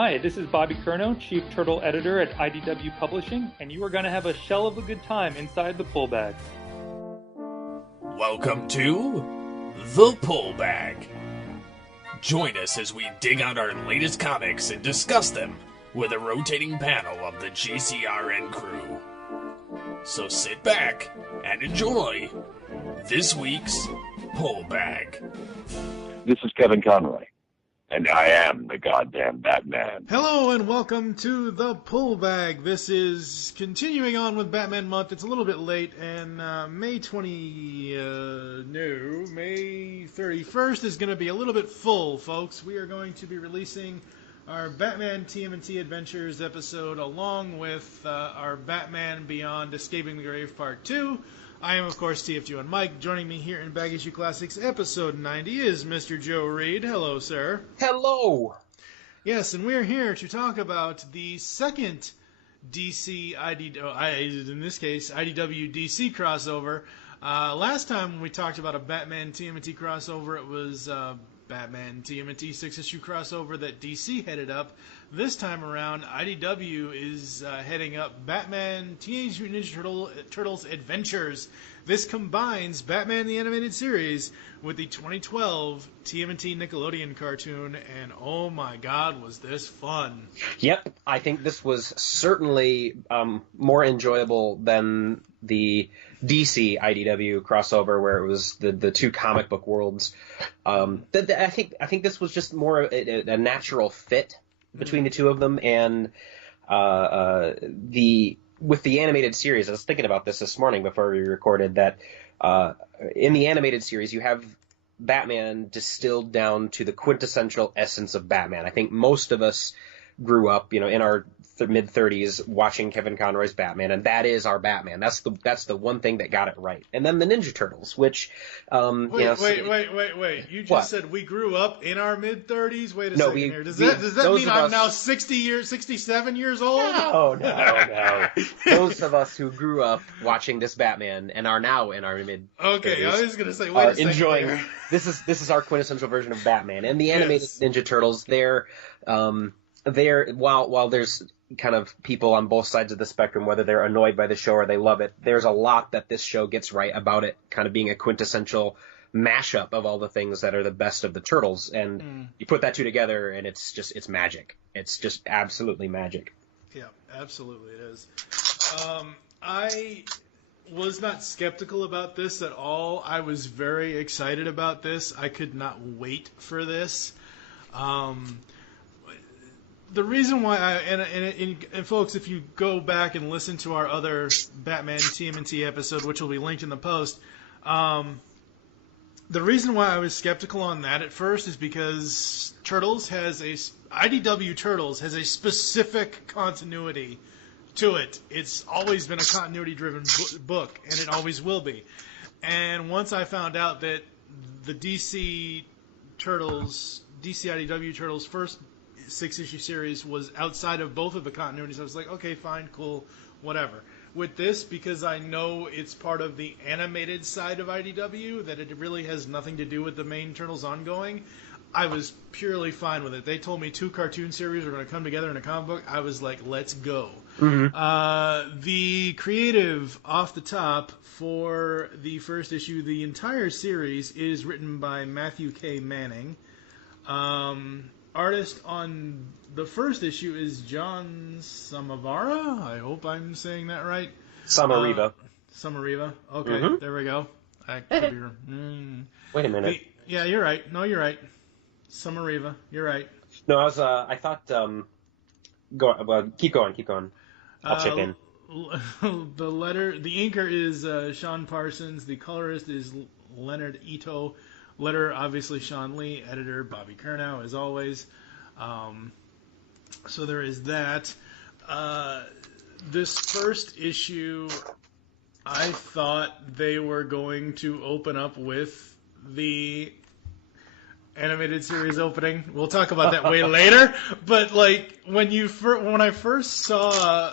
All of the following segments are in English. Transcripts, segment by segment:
Hi, this is Bobby Curnow, Chief Turtle Editor at IDW Publishing, and you are going to have a shell of a good time inside the Pull Bag. Welcome to The Pull Bag. Join us as we dig out our latest comics and discuss them with a rotating panel of the GCRN crew. So sit back and enjoy this week's Pull Bag. This is Kevin Conroy, and I am the goddamn Batman. Hello and welcome to the Pull Bag. This is continuing on with Batman month. It's a little bit late, and May 31st is going to be a little bit full, folks. We are going to be releasing our Batman TMNT Adventures episode along with our Batman Beyond Escaping the Grave Part 2. I am, of course, TFG and Mike. Joining me here in Back Issue Classics episode 90 is Mr. Joe Reed. Hello, sir. Hello. Yes, and we're here to talk about the second DC, in this case, IDW DC crossover. Last time when we talked about a Batman TMNT crossover, it was Batman TMNT 6-issue crossover that DC headed up. This time around, IDW is heading up Batman Teenage Mutant Ninja Turtles Adventures. This combines Batman the Animated Series with the 2012 TMNT Nickelodeon cartoon, and oh my god, was this fun. Yep, I think this was certainly more enjoyable than the DC IDW crossover, where it was the two comic book worlds. I think this was just more a natural fit between the two of them, and with the animated series, I was thinking about this morning before we recorded, that in the animated series you have Batman distilled down to the quintessential essence of Batman. I think most of us grew up, in our mid-30s watching Kevin Conroy's Batman, and that is our Batman. That's the one thing that got it right. And then the Ninja Turtles, which wait. You just said we grew up in our mid-30s? Wait a second here. Does that mean I'm now 67 years old? No. Those of us who grew up watching this Batman and are now in our mid-30s. Okay, I was going to say, wait a second enjoying here. This is our quintessential version of Batman. And the animated Ninja Turtles, they're while there's kind of people on both sides of the spectrum, whether they're annoyed by the show or they love it, there's a lot that this show gets right about it kind of being a quintessential mashup of all the things that are the best of the Turtles. And you put that two together and it's magic. It's just absolutely magic. Yeah, absolutely it is. I was not skeptical about this at all. I was very excited about this. I could not wait for this. The reason why and folks, if you go back and listen to our other Batman TMNT episode, which will be linked in the post, the reason why I was skeptical on that at first is because IDW Turtles has a specific continuity to it. It's always been a continuity-driven book, and it always will be. And once I found out that the DC IDW Turtles first 6-issue series was outside of both of the continuities, I was like, okay, fine, cool, whatever. With this, because I know it's part of the animated side of IDW, that it really has nothing to do with the main Turtles ongoing, I was purely fine with it. They told me 2 cartoon series are going to come together in a comic book. I was like, let's go. Mm-hmm. The creative off the top for the first issue, the entire series, is written by Matthew K. Manning. Artist on the first issue is John Samavara. I hope I'm saying that right. Samariva. Samariva. Okay, There we go. Wait a minute. Yeah, you're right. No, you're right. Samariva. You're right. No, I thought. Keep going. I'll chip in. The inker is Sean Parsons. The colorist is Leonard Ito. Letter, obviously, Sean Lee. Editor, Bobby Curnow, as always. So there is that. This first issue, I thought they were going to open up with the animated series opening. We'll talk about that way later. But, like, when I first saw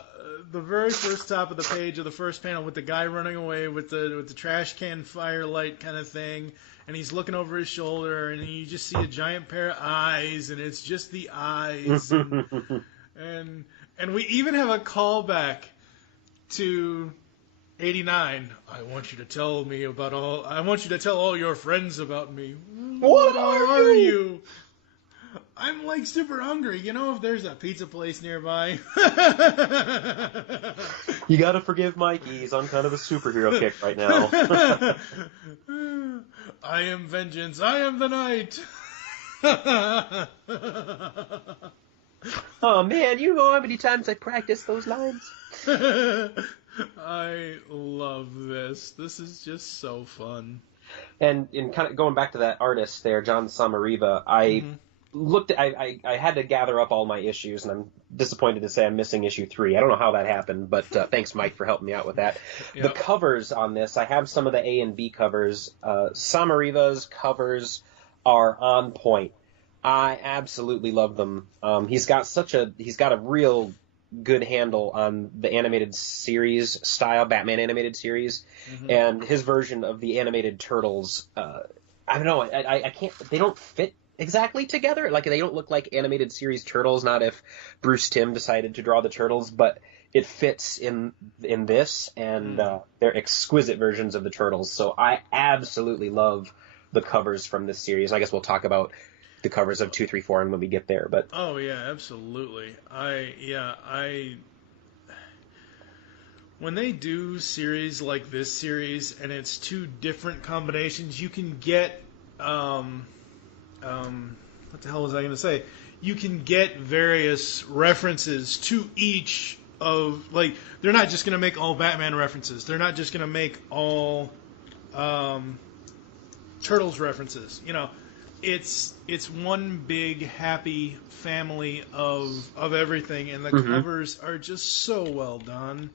the very first top of the page of the first panel with the guy running away with the trash can firelight kind of thing, and he's looking over his shoulder, and you just see a giant pair of eyes, and it's just the eyes, and we even have a callback to 89. I want you to tell all your friends about me. What are you? I'm like super hungry. You know, if there's a pizza place nearby. You gotta forgive Mikey. He's on kind of a superhero kick right now. I am vengeance. I am the night. Oh man, you know how many times I practiced those lines? I love this. This is just so fun. And in kind of going back to that artist there, John Samariva, I had to gather up all my issues, and I'm disappointed to say I'm missing issue 3. I don't know how that happened, but thanks, Mike, for helping me out with that. Yep. The covers on this, I have some of the A and B covers. Samariva's covers are on point. I absolutely love them. He's got a real good handle on the animated series style, Batman animated series, and his version of the animated Turtles. I don't know, I can't. They don't fit exactly together. Like, they don't look like animated series Turtles. Not if Bruce Timm decided to draw the Turtles, but it fits in this, and they're exquisite versions of the Turtles. So I absolutely love the covers from this series. I guess we'll talk about the covers of 2, 3, 4 and when we get there, but oh yeah, absolutely. When they do series like this series and it's 2 different combinations, you can get what the hell was I going to say? You can get various references to each of, like, they're not just going to make all Batman references. They're not just going to make all Turtles references. You know, it's one big happy family of everything, and the covers are just so well done.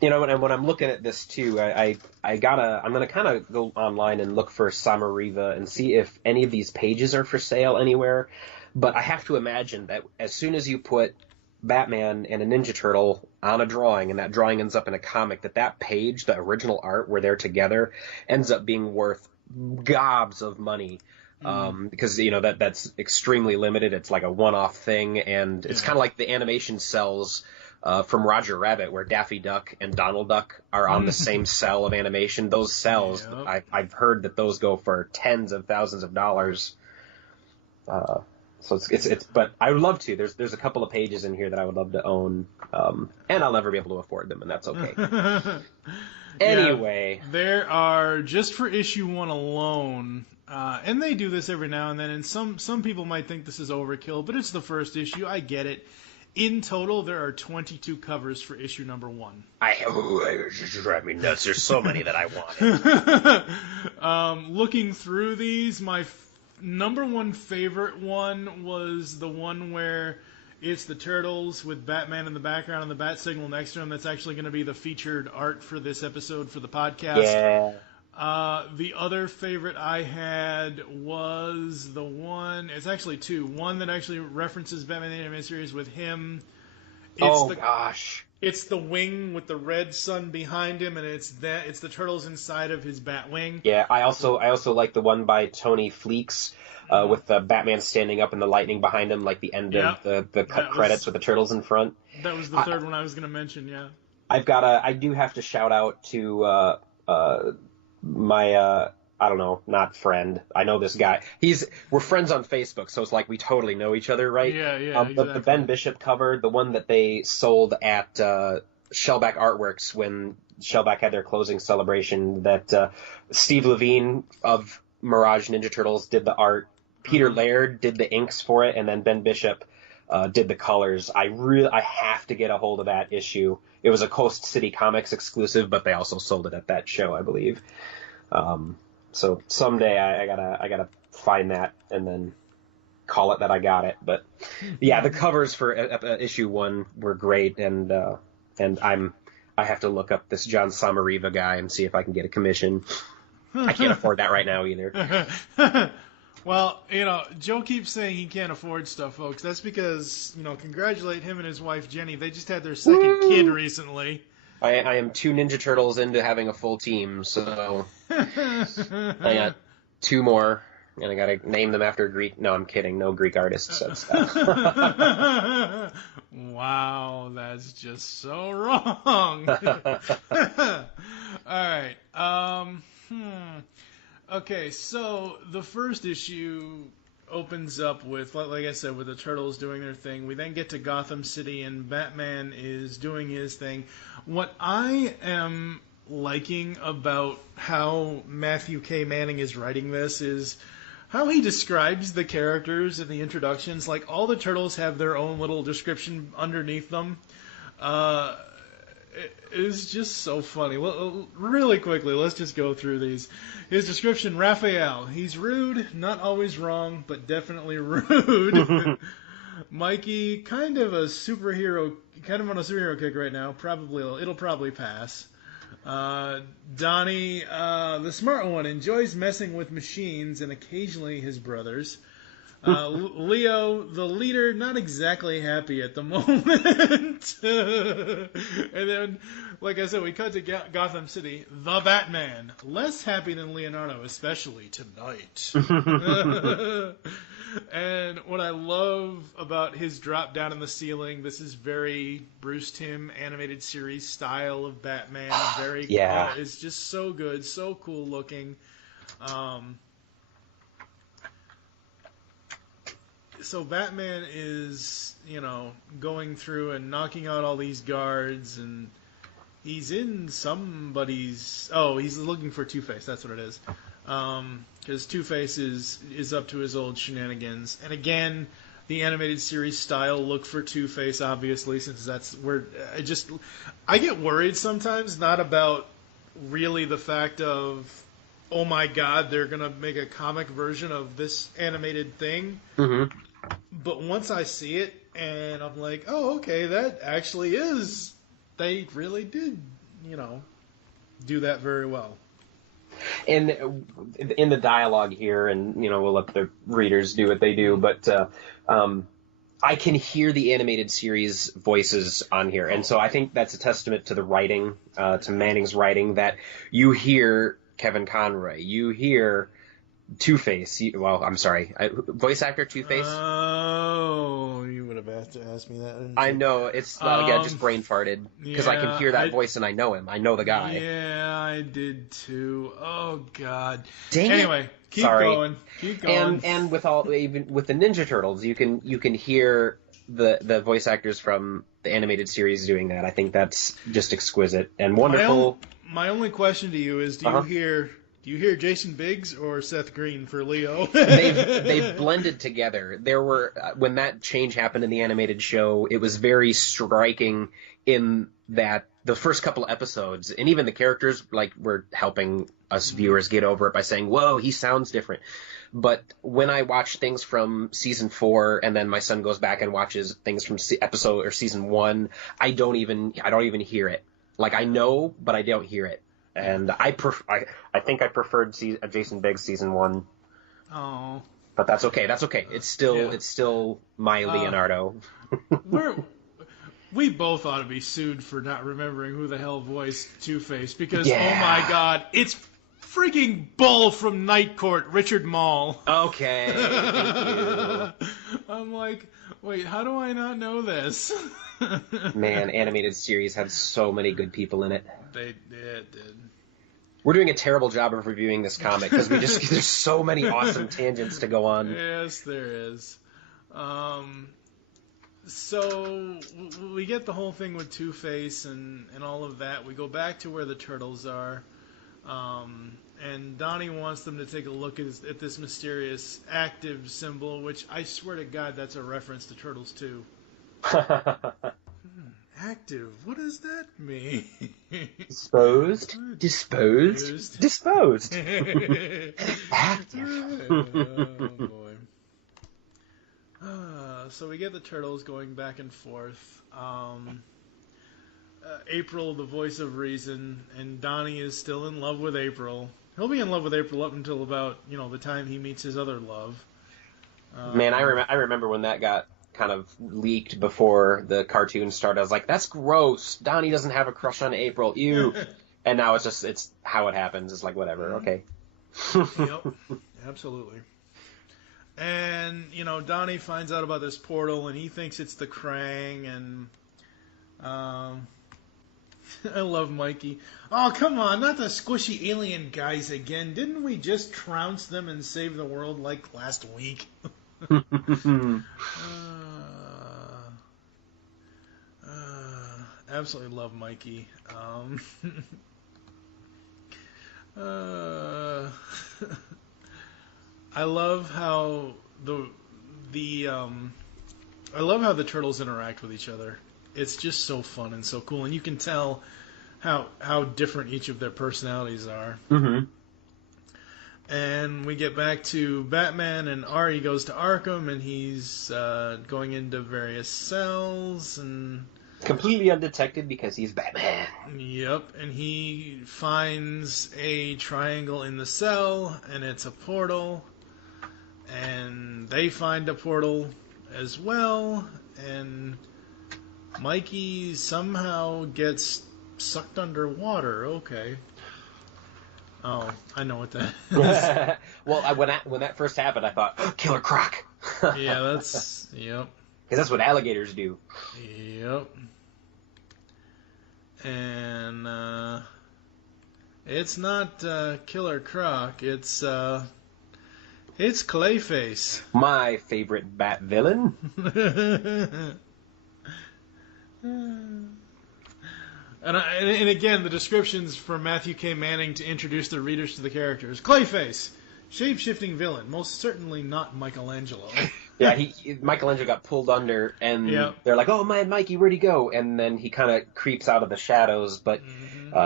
You know, and when I'm looking at this too, I'm gonna kind of go online and look for Samariva and see if any of these pages are for sale anywhere. But I have to imagine that as soon as you put Batman and a Ninja Turtle on a drawing, and that drawing ends up in a comic, that page, the original art where they're together, ends up being worth gobs of money. Because, you know, that's extremely limited. It's like a one-off thing, and it's kind of like the animation cells from Roger Rabbit, where Daffy Duck and Donald Duck are on the same cell of animation. Those cells, I've heard that those go for tens of thousands of dollars. So it's but I would love to. There's a couple of pages in here that I would love to own, and I'll never be able to afford them, and that's okay. Anyway, there are, just for issue 1 alone, and they do this every now and then, and some people might think this is overkill, but it's the first issue. I get it. In total, there are 22 covers for issue number 1. You drive me nuts. There's so many that I want. Looking through these, my number 1 favorite one was the one where it's the Turtles with Batman in the background and the bat signal next to him. That's actually going to be the featured art for this episode for the podcast. Yeah. The other favorite I had was the one, it's actually 2. One that actually references Batman the Animated Series with him. Gosh. It's the wing with the red sun behind him, and it's the Turtles inside of his bat wing. Yeah, I also like the one by Tony Fleeks, with the Batman standing up and the lightning behind him, like the end of the credits with the Turtles in front. That was the third one I was going to mention, yeah. I do have to shout out to my I don't know, not friend. I know this guy. We're friends on Facebook, so it's like we totally know each other, right? Yeah, exactly. The Ben Bishop cover, the one that they sold at Shellback Artworks when Shellback had their closing celebration, that Steve Levine of Mirage Ninja Turtles did the art, Peter Laird did the inks for it, and then Ben Bishop did the colors. I have to get a hold of that issue. It was a Coast City Comics exclusive, but they also sold it at that show, I believe. So someday I gotta find that and then call it that I got it. But yeah, the covers for issue 1 were great, and I have to look up this John Samariva guy and see if I can get a commission. I can't afford that right now either. Well, Joe keeps saying he can't afford stuff, folks. That's because, congratulate him and his wife, Jenny. They just had their second kid recently. I am 2 Ninja Turtles into having a full team, so I got 2 more, and I gotta name them after Greek. No, I'm kidding. No Greek artists and stuff. Wow, that's just so wrong. All right. Okay, so the first issue opens up with, like I said, with the Turtles doing their thing. We then get to Gotham City, and Batman is doing his thing. What I am liking about how Matthew K. Manning is writing this is how he describes the characters in the introductions. Like, all the Turtles have their own little description underneath them. It's just so funny. Well, really quickly, let's just go through these. His description: Raphael. He's rude, not always wrong, but definitely rude. Mikey, kind of on a superhero kick right now. It'll probably pass. Donnie, the smart one, enjoys messing with machines and occasionally his brothers. Leo, the leader, not exactly happy at the moment. And then, like I said, we cut to Gotham City. The Batman, less happy than Leonardo, especially tonight. And what I love about his drop down in the ceiling, this is very Bruce Timm animated series style of Batman. Very, it's just so good, so cool looking. So Batman is, going through and knocking out all these guards, and he's in somebody's... Oh, he's looking for Two-Face, that's what it is. Because Two-Face is up to his old shenanigans. And again, the animated series style, look for Two-Face, obviously, since that's where... I get worried sometimes, not about really the fact of, oh my god, they're going to make a comic version of this animated thing. Mm-hmm. But once I see it, and I'm like, oh, okay, that actually is... They really did, do that very well. And in the dialogue here, and, we'll let the readers do what they do, but I can hear the animated series voices on here. And so I think that's a testament to the writing, to Manning's writing, that you hear Kevin Conroy, you hear... Two-Face. Voice actor Two-Face. Oh, you would have had to ask me that. I know, it's again just brain farted because I can hear that voice and I know him. I know the guy. Yeah, I did too. Oh God. Dang anyway, it. Keep going. And with even with the Ninja Turtles, you can hear the voice actors from the animated series doing that. I think that's just exquisite and wonderful. My only question to you is: Do you hear Jason Biggs or Seth Green for Leo? They've blended together. There were when that change happened in the animated show, it was very striking in that the first couple episodes, and even the characters were helping us viewers get over it by saying, "Whoa, he sounds different." But when I watch things from season 4, and then my son goes back and watches things from season 1, I don't even hear it. I know, but I don't hear it. And I think I preferred Jason Biggs season 1. Oh. But that's okay. It's still my Leonardo. We both ought to be sued for not remembering who the hell voiced Two-Face because oh my god, it's freaking Bull from Night Court, Richard Mall. Okay. Thank you. I'm like, wait, how do I not know this? Man, animated series had so many good people in it. It did. We're doing a terrible job of reviewing this comic because there's so many awesome tangents to go on. Yes, there is. So we get the whole thing with Two-Face and all of that. We go back to where the Turtles are. And Donnie wants them to take a look at this mysterious active symbol, which I swear to God that's a reference to Turtles 2. Active, what does that mean? Disposed. Active. Oh, boy. So we get the Turtles going back and forth. April, the voice of reason, and Donnie is still in love with April. He'll be in love with April up until about, the time he meets his other love. Man, I remember when that got kind of leaked before the cartoon started. I was like, that's gross. Donnie doesn't have a crush on April. Ew. And now it's how it happens. It's like, whatever. Okay. Yep. Absolutely. And, Donnie finds out about this portal, and he thinks it's the Krang, and I love Mikey. Oh, come on, not the squishy alien guys again. Didn't we just trounce them and save the world like last week? Absolutely love Mikey. I love how I love how the turtles interact with each other. It's just so fun and so cool, and you can tell how different each of their personalities are. Mm-hmm. And we get back to Batman, and Ari goes to Arkham, and he's going into various cells, and completely undetected because he's Batman. Yep, and he finds a triangle in the cell, and it's a portal, and they find a portal as well, and Mikey somehow gets sucked underwater. Okay. Oh, I know what that is. Well, when that first happened, I thought, Killer Croc. Yeah, that's... Yep. Because that's what alligators do. Yep. And, it's not Killer Croc, it's Clayface. My favorite Bat villain. And again, the descriptions from Matthew K. Manning to introduce the readers to the characters. Clayface, shape-shifting villain, most certainly not Michelangelo. Yeah, Michelangelo got pulled under, and they're like, "Oh man, Mikey, where'd he go?" And then he kind of creeps out of the shadows, but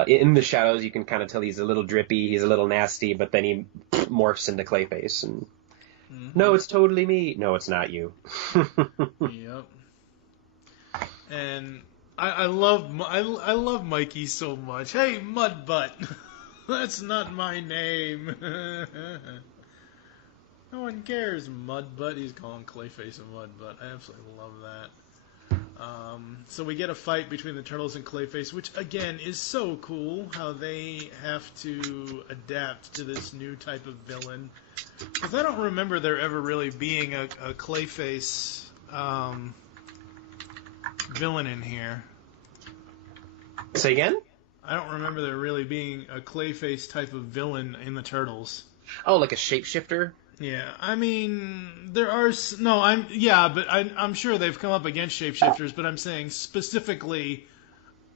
in the shadows you can kind of tell he's a little drippy, he's a little nasty, but then he morphs into Clayface, and no, it's totally me. No, it's not you. Yep. And I love Mikey so much. Hey, Mudbutt, that's not my name. No one cares, Mudbutt. He's calling Clayface a Mudbutt. I absolutely love that. So we get a fight between the Turtles and Clayface, which again is so cool how they have to adapt to this new type of villain. Because I don't remember there ever really being a Clayface villain in here. Say again? I don't remember there really being a Clayface type of villain in the Turtles. Oh, like a shapeshifter? Yeah, I mean, there are... I'm sure they've come up against shapeshifters, but I'm saying specifically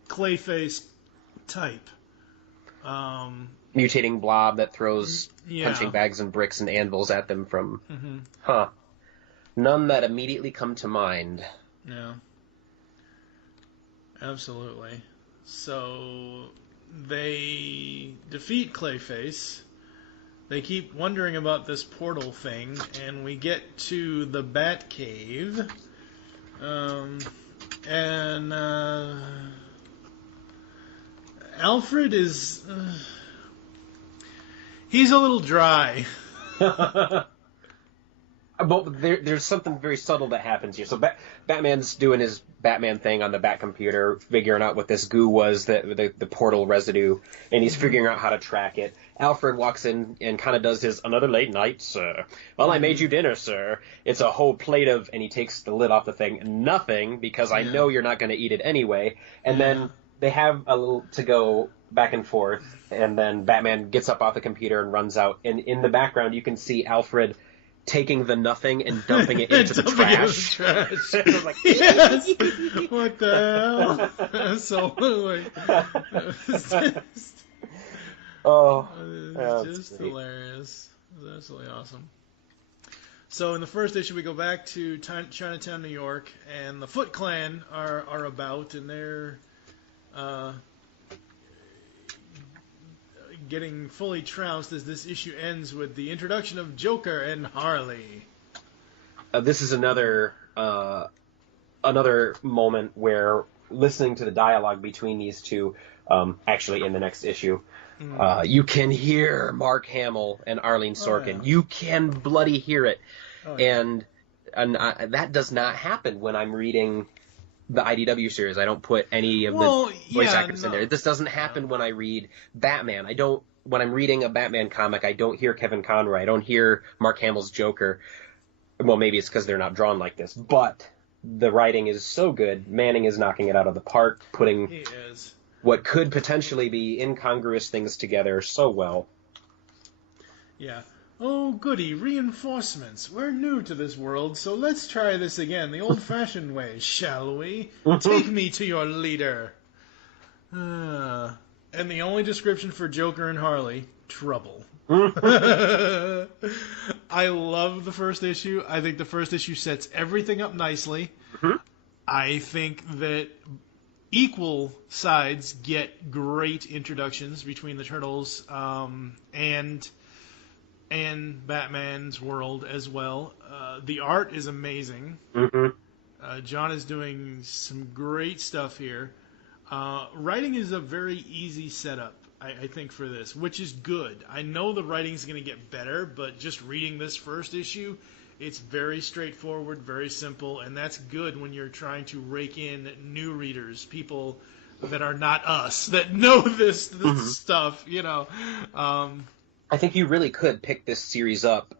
Clayface type. Mutating blob that throws punching bags and bricks and anvils at them from... Mm-hmm. Huh. None that immediately come to mind. Yeah. Absolutely. So, they defeat Clayface. They keep wondering about this portal thing, and we get to the Bat Cave. Alfred is... he's a little dry. But there's something very subtle that happens here. So Batman's doing his Batman thing on the Bat computer, figuring out what this goo was, the portal residue, and he's figuring out how to track it. Alfred walks in and kind of does his, "Another late night, sir. Well, I made you dinner, sir. It's a whole plate of," and he takes the lid off the thing, "nothing, because I know you're not going to eat it anyway." And then they have a little to go back and forth, and then Batman gets up off the computer and runs out. And in the background, you can see Alfred taking the nothing and dumping it into the trash. I was like, yes! What the hell? Absolutely. It's just hilarious. It's absolutely awesome. So in the first issue, we go back to Chinatown, New York, and the Foot Clan are about, and they're getting fully trounced as this issue ends with the introduction of Joker and Harley. This is another moment where listening to the dialogue between these two, actually in the next issue, you can hear Mark Hamill and Arlene Sorkin. Oh, yeah. You can bloody hear it. Oh, yeah. And that does not happen when I'm reading the IDW series. I don't put any of the voice actors in there. This doesn't happen when I read Batman. When I'm reading a Batman comic, I don't hear Kevin Conroy. I don't hear Mark Hamill's Joker. Well, maybe it's because they're not drawn like this, but the writing is so good. Manning is knocking it out of the park, putting what could potentially be incongruous things together so well. Yeah. Oh, goody, reinforcements. We're new to this world, so let's try this again the old-fashioned way, shall we? Take me to your leader. And the only description for Joker and Harley, trouble. I love the first issue. I think the first issue sets everything up nicely. I think that equal sides get great introductions between the Turtles and Batman's world as well. The art is amazing. John is doing some great stuff here. Writing is a very easy setup, I think, for this, which is good. I know the writing's going to get better, but just reading this first issue, it's very straightforward, very simple, and that's good when you're trying to rake in new readers, people that are not us, that know this stuff, you know. I think you really could pick this series up,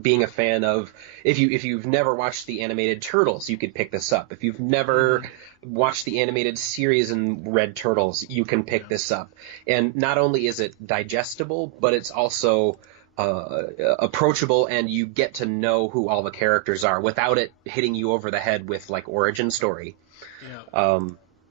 being a fan of, if you've never watched the animated Turtles, you could pick this up. If you've never watched the animated series and read Turtles, you can pick this up. And not only is it digestible, but it's also approachable, and you get to know who all the characters are without it hitting you over the head with like origin story.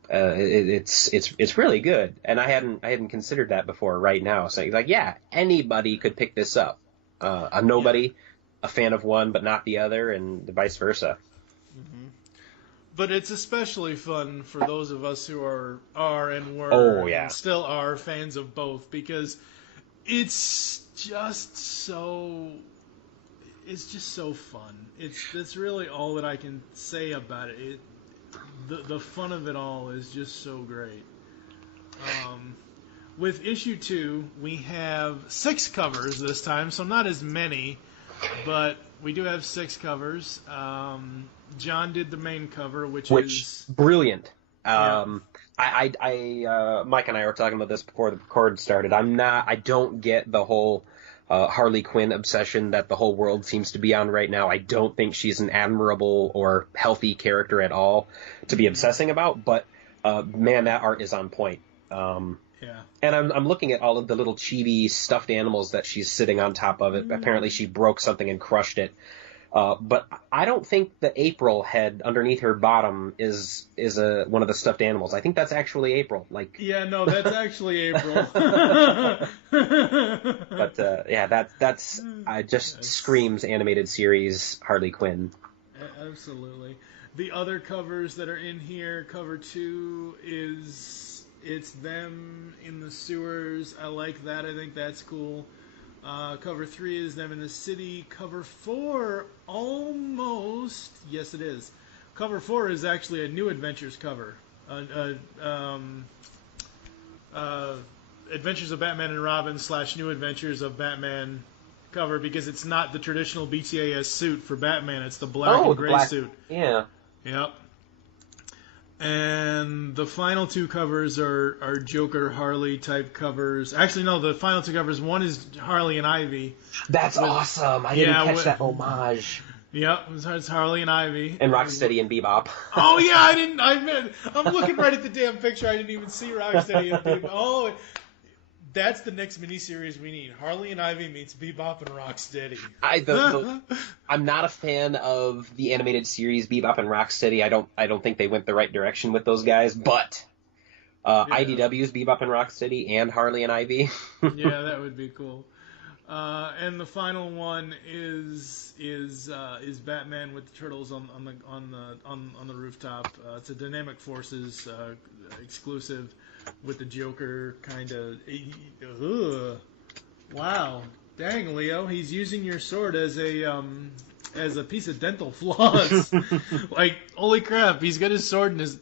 It's really good, and I hadn't considered that before. Right now, so like, yeah, anybody could pick this up. A nobody, a fan of one but not the other, and vice versa. But it's especially fun for those of us who are and were and still are fans of both, because it's just so fun. That's really all that I can say about it. The fun of it all is just so great. With issue 2, we have 6 covers this time, so not as many, but we do have 6 covers. John did the main cover, which is brilliant. Mike and I were talking about this before the record started. I don't get the whole Harley Quinn obsession that the whole world seems to be on right now. I don't think she's an admirable or healthy character at all to be obsessing about, but man, that art is on point. And I'm looking at all of the little chibi stuffed animals that she's sitting on top of it. Apparently she broke something and crushed it. But I don't think the April head underneath her bottom is one of the stuffed animals. I think that's actually April. That's actually April. But that's just screams animated series Harley Quinn. Absolutely. The other covers that are in here, cover 2 it's them in the sewers. I like that. I think that's cool. Cover 3 is them in the city. Cover 4, almost. Yes, it is. Cover 4 is actually a New Adventures cover. Adventures of Batman and Robin / New Adventures of Batman cover, because it's not the traditional BTAS suit for Batman. It's the black and gray suit. Yeah. Yep. And the final 2 covers are Joker Harley type covers. Actually, no, the final 2 covers, one is Harley and Ivy. That's awesome. I didn't catch that homage. Yep, it's Harley and Ivy. And Rocksteady and Bebop. Oh, yeah, I'm looking right at the damn picture. I didn't even see Rocksteady and Bebop. Oh, that's the next miniseries we need. Harley and Ivy meets Bebop and Rocksteady. I'm not a fan of the animated series Bebop and Rocksteady. I don't think they went the right direction with those guys. But IDW's Bebop and Rocksteady and Harley and Ivy. Yeah, that would be cool. And the final one is Batman with the turtles on the rooftop. It's a Dynamic Forces exclusive with the Joker kind of. Wow, dang, Leo, he's using your sword as a piece of dental floss. Like, holy crap, he's got his sword in his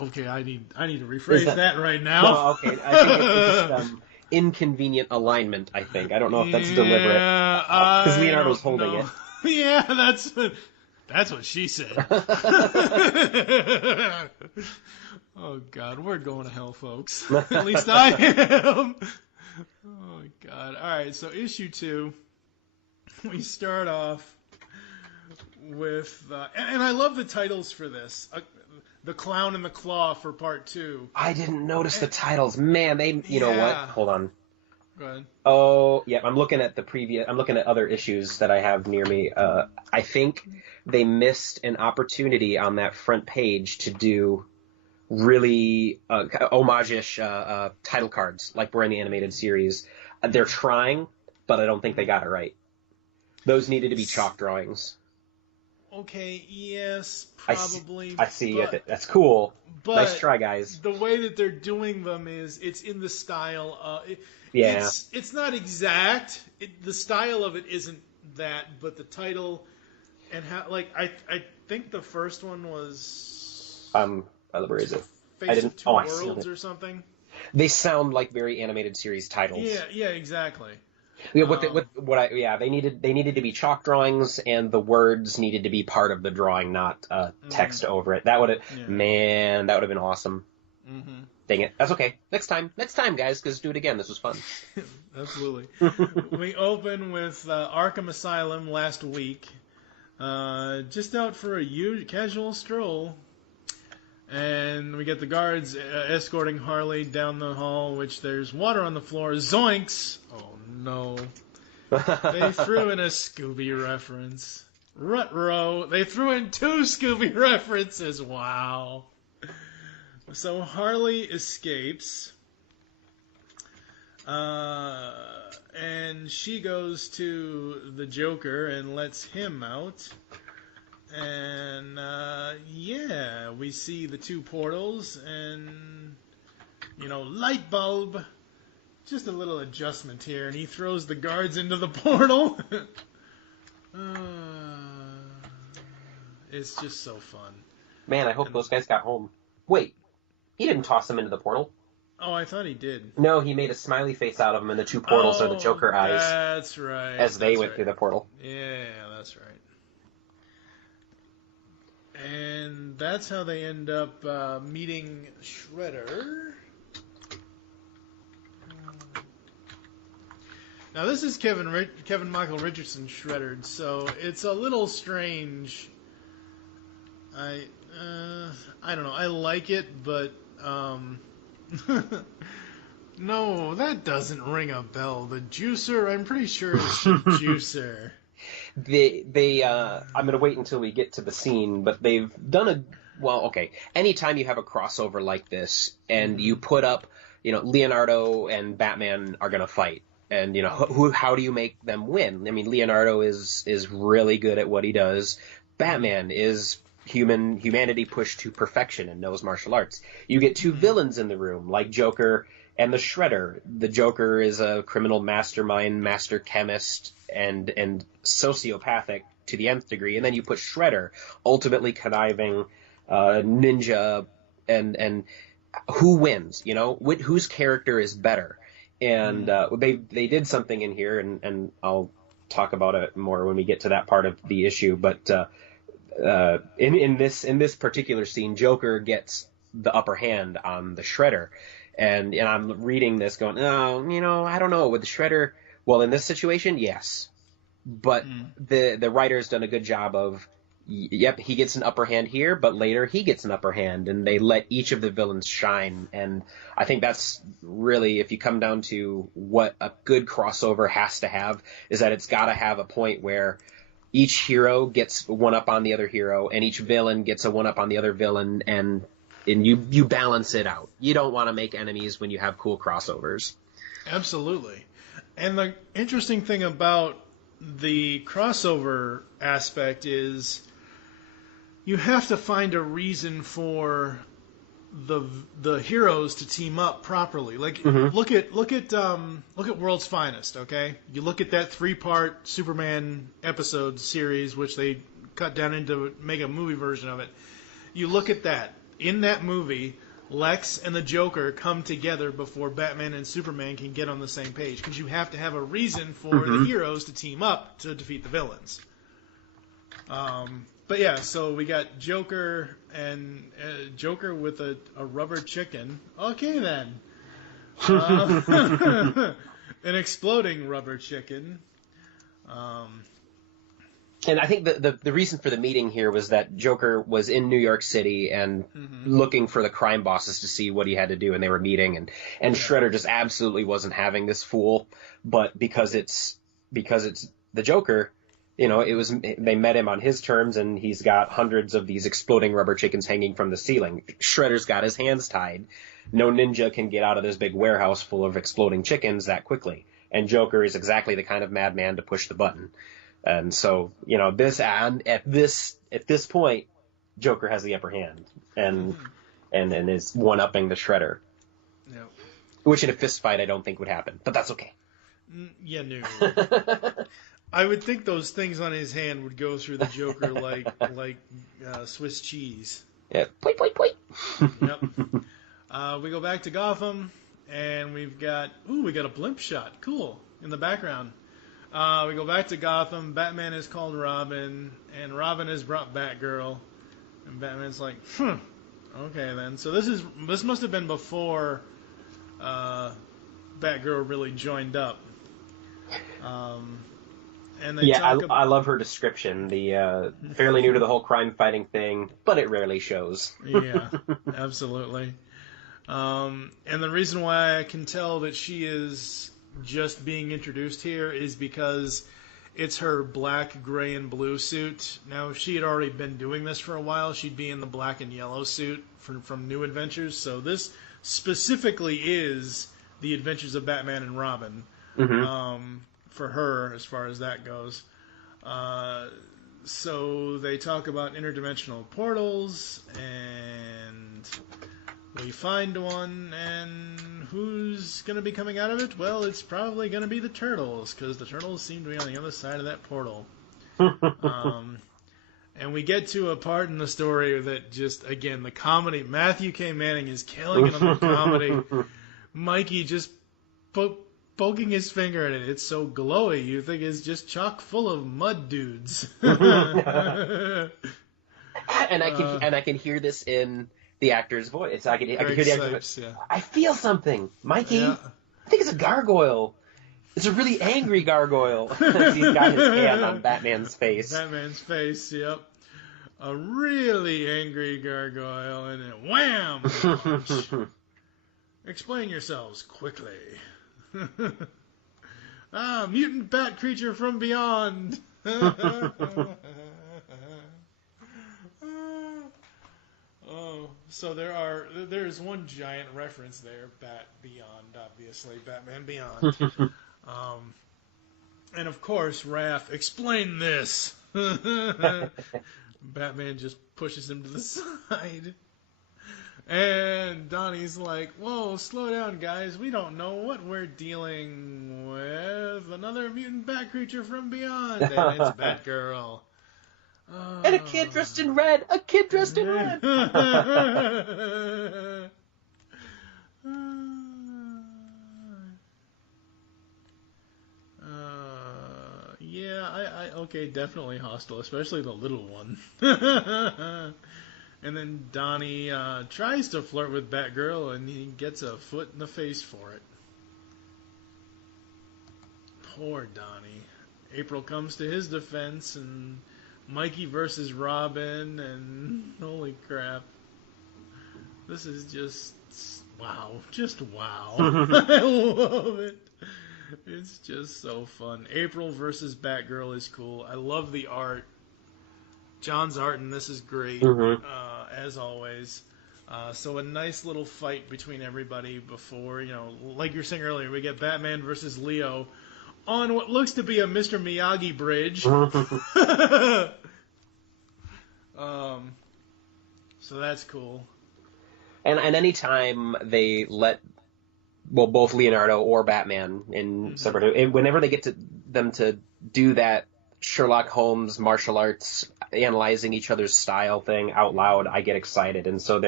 Okay, I need to rephrase that right now. No, okay. I think it's just inconvenient alignment. I think. I don't know if that's deliberate because Leonardo's holding it. Yeah, that's what she said. Oh God, we're going to hell, folks. At least I am. Oh God. All right, so issue 2. We start off with, and I love the titles for this. The Clown and the Claw for part 2. I didn't notice the titles. Man, you know what? Hold on. Go ahead. Oh, yeah, I'm looking at I'm looking at other issues that I have near me. I think they missed an opportunity on that front page to do really homage-ish title cards like we're in the animated series. They're trying, but I don't think they got it right. Those needed to be chalk drawings. Okay, yes, probably. I see. That's cool. But nice try, guys. The way that they're doing them is it's in the style. Yeah. It's not exact. The style of it isn't that, but the title and how, like, I think the first one was. Where is it? Face of Two Worlds or something. They sound like very animated series titles. Yeah, exactly. Yeah, they needed to be chalk drawings, and the words needed to be part of the drawing, not text over it. That would have, man, that would have been awesome. Mm-hmm. Dang it, that's okay. Next time, guys, because do it again. This was fun. Absolutely. We open with Arkham Asylum last week, just out for a casual stroll. And we get the guards escorting Harley down the hall, which there's water on the floor. Zoinks! Oh, no. They threw in a Scooby reference. Ruh-roh. They threw in 2 Scooby references. Wow. So Harley escapes. And she goes to the Joker and lets him out. And, we see the 2 portals and, light bulb. Just a little adjustment here, and he throws the guards into the portal. It's just so fun. Man, I hope those guys got home. Wait, he didn't toss them into the portal? Oh, I thought he did. No, he made a smiley face out of them, and the 2 portals are the Joker eyes. That's right. As they went through the portal. Yeah, that's right. And that's how they end up meeting Shredder. Now this is Kevin Michael Richardson Shredder, so it's a little strange. I don't know. I like it, but no, that doesn't ring a bell. The Juicer, I'm pretty sure it's the Juicer. I'm going to wait until we get to the scene, but they've done anytime you have a crossover like this and you put up, Leonardo and Batman are going to fight, and, how do you make them win? I mean, Leonardo is really good at what he does. Batman is humanity pushed to perfection and knows martial arts. You get 2 villains in the room, like Joker and the Shredder. The Joker is a criminal mastermind, master chemist, and sociopathic to the nth degree. And then you put Shredder, ultimately conniving, ninja, and who wins? Whose character is better? And they did something in here, and I'll talk about it more when we get to that part of the issue. But in this particular scene, Joker gets the upper hand on the Shredder. And I'm reading this going, I don't know, with the Shredder, well, in this situation, yes. But the writer's done a good job of, he gets an upper hand here, but later he gets an upper hand, and they let each of the villains shine. And I think that's really, if you come down to what a good crossover has to have, is that it's got to have a point where each hero gets one up on the other hero, and each villain gets a one up on the other villain, and you balance it out. You don't want to make enemies when you have cool crossovers. Absolutely. And the interesting thing about the crossover aspect is you have to find a reason for the heroes to team up properly. Like look at World's Finest, okay? You look at that 3-part Superman episode series, which they cut down into make a movie version of it. You look at that. in that movie, Lex and the Joker come together before Batman and Superman can get on the same page, because you have to have a reason for the heroes to team up to defeat the villains. But yeah, so we got Joker and Joker with a rubber chicken. Okay then. An exploding rubber chicken. And I think the reason for the meeting here was that Joker was in New York City and looking for the crime bosses to see what he had to do, and they were meeting, and Shredder just absolutely wasn't having this fool. But because it's the Joker, they met him on his terms, and he's got hundreds of these exploding rubber chickens hanging from the ceiling. Shredder's got his hands tied. No ninja can get out of this big warehouse full of exploding chickens that quickly. And Joker is exactly the kind of madman to push the button. And so, at this point, Joker has the upper hand and is one-upping the Shredder. Yep. Which in a fist fight I don't think would happen, but that's okay. Yeah, no. I would think those things on his hand would go through the Joker like Swiss cheese. Yeah, point, point, point. Yep. We go back to Gotham, and we got a blimp shot. Cool. In the background. We go back to Gotham. Batman is called Robin, and Robin has brought Batgirl, and Batman's like, okay then. So this must have been before Batgirl really joined up. And they I love her description. The fairly new to the whole crime fighting thing, but it rarely shows. Yeah, absolutely. And the reason why I can tell that she is just being introduced here is because it's her black, gray, and blue suit. Now, if she had already been doing this for a while, she'd be in the black and yellow suit from New Adventures. So this specifically is the Adventures of Batman and Robin for her, as far as that goes. So they talk about interdimensional portals, and we find one, and who's going to be coming out of it? Well, it's probably going to be the Turtles, because the Turtles seem to be on the other side of that portal. And we get to a part in the story that just, again, the comedy. Matthew K. Manning is killing it on the comedy. Mikey just poking his finger at it. It's so glowy, you think it's just chock full of mud dudes. And I can hear this in the actor's voice. I can hear the actor's voice. Yeah. I feel something, Mikey. Yeah. I think it's a gargoyle. It's a really angry gargoyle. He's got his hand on Batman's face. Batman's face, yep. A really angry gargoyle, and then wham! Punch. Explain yourselves quickly. Mutant bat creature from beyond. So there's one giant reference there, Bat Beyond, obviously, Batman Beyond. And of course, Raph, explain this. Batman just pushes him to the side. And Donnie's like, whoa, slow down, guys. We don't know what we're dealing with. Another mutant bat creature from beyond. And it's Batgirl. And a kid dressed in red. A kid dressed in red. Okay, definitely hostile, especially the little one. And then Donnie tries to flirt with Batgirl, and he gets a foot in the face for it. Poor Donnie. April comes to his defense, and Mikey versus Robin, and holy crap. This is just wow. Just wow. I love it. It's just so fun. April versus Batgirl is cool. I love the art. John's art in this is great, as always. So a nice little fight between everybody before, like you were saying earlier, we get Batman versus Leo on what looks to be a Mr. Miyagi bridge. So that's cool. And any time they let, both Leonardo or Batman in separate, whenever they get to them to do that Sherlock Holmes martial arts analyzing each other's style thing out loud, I get excited. And so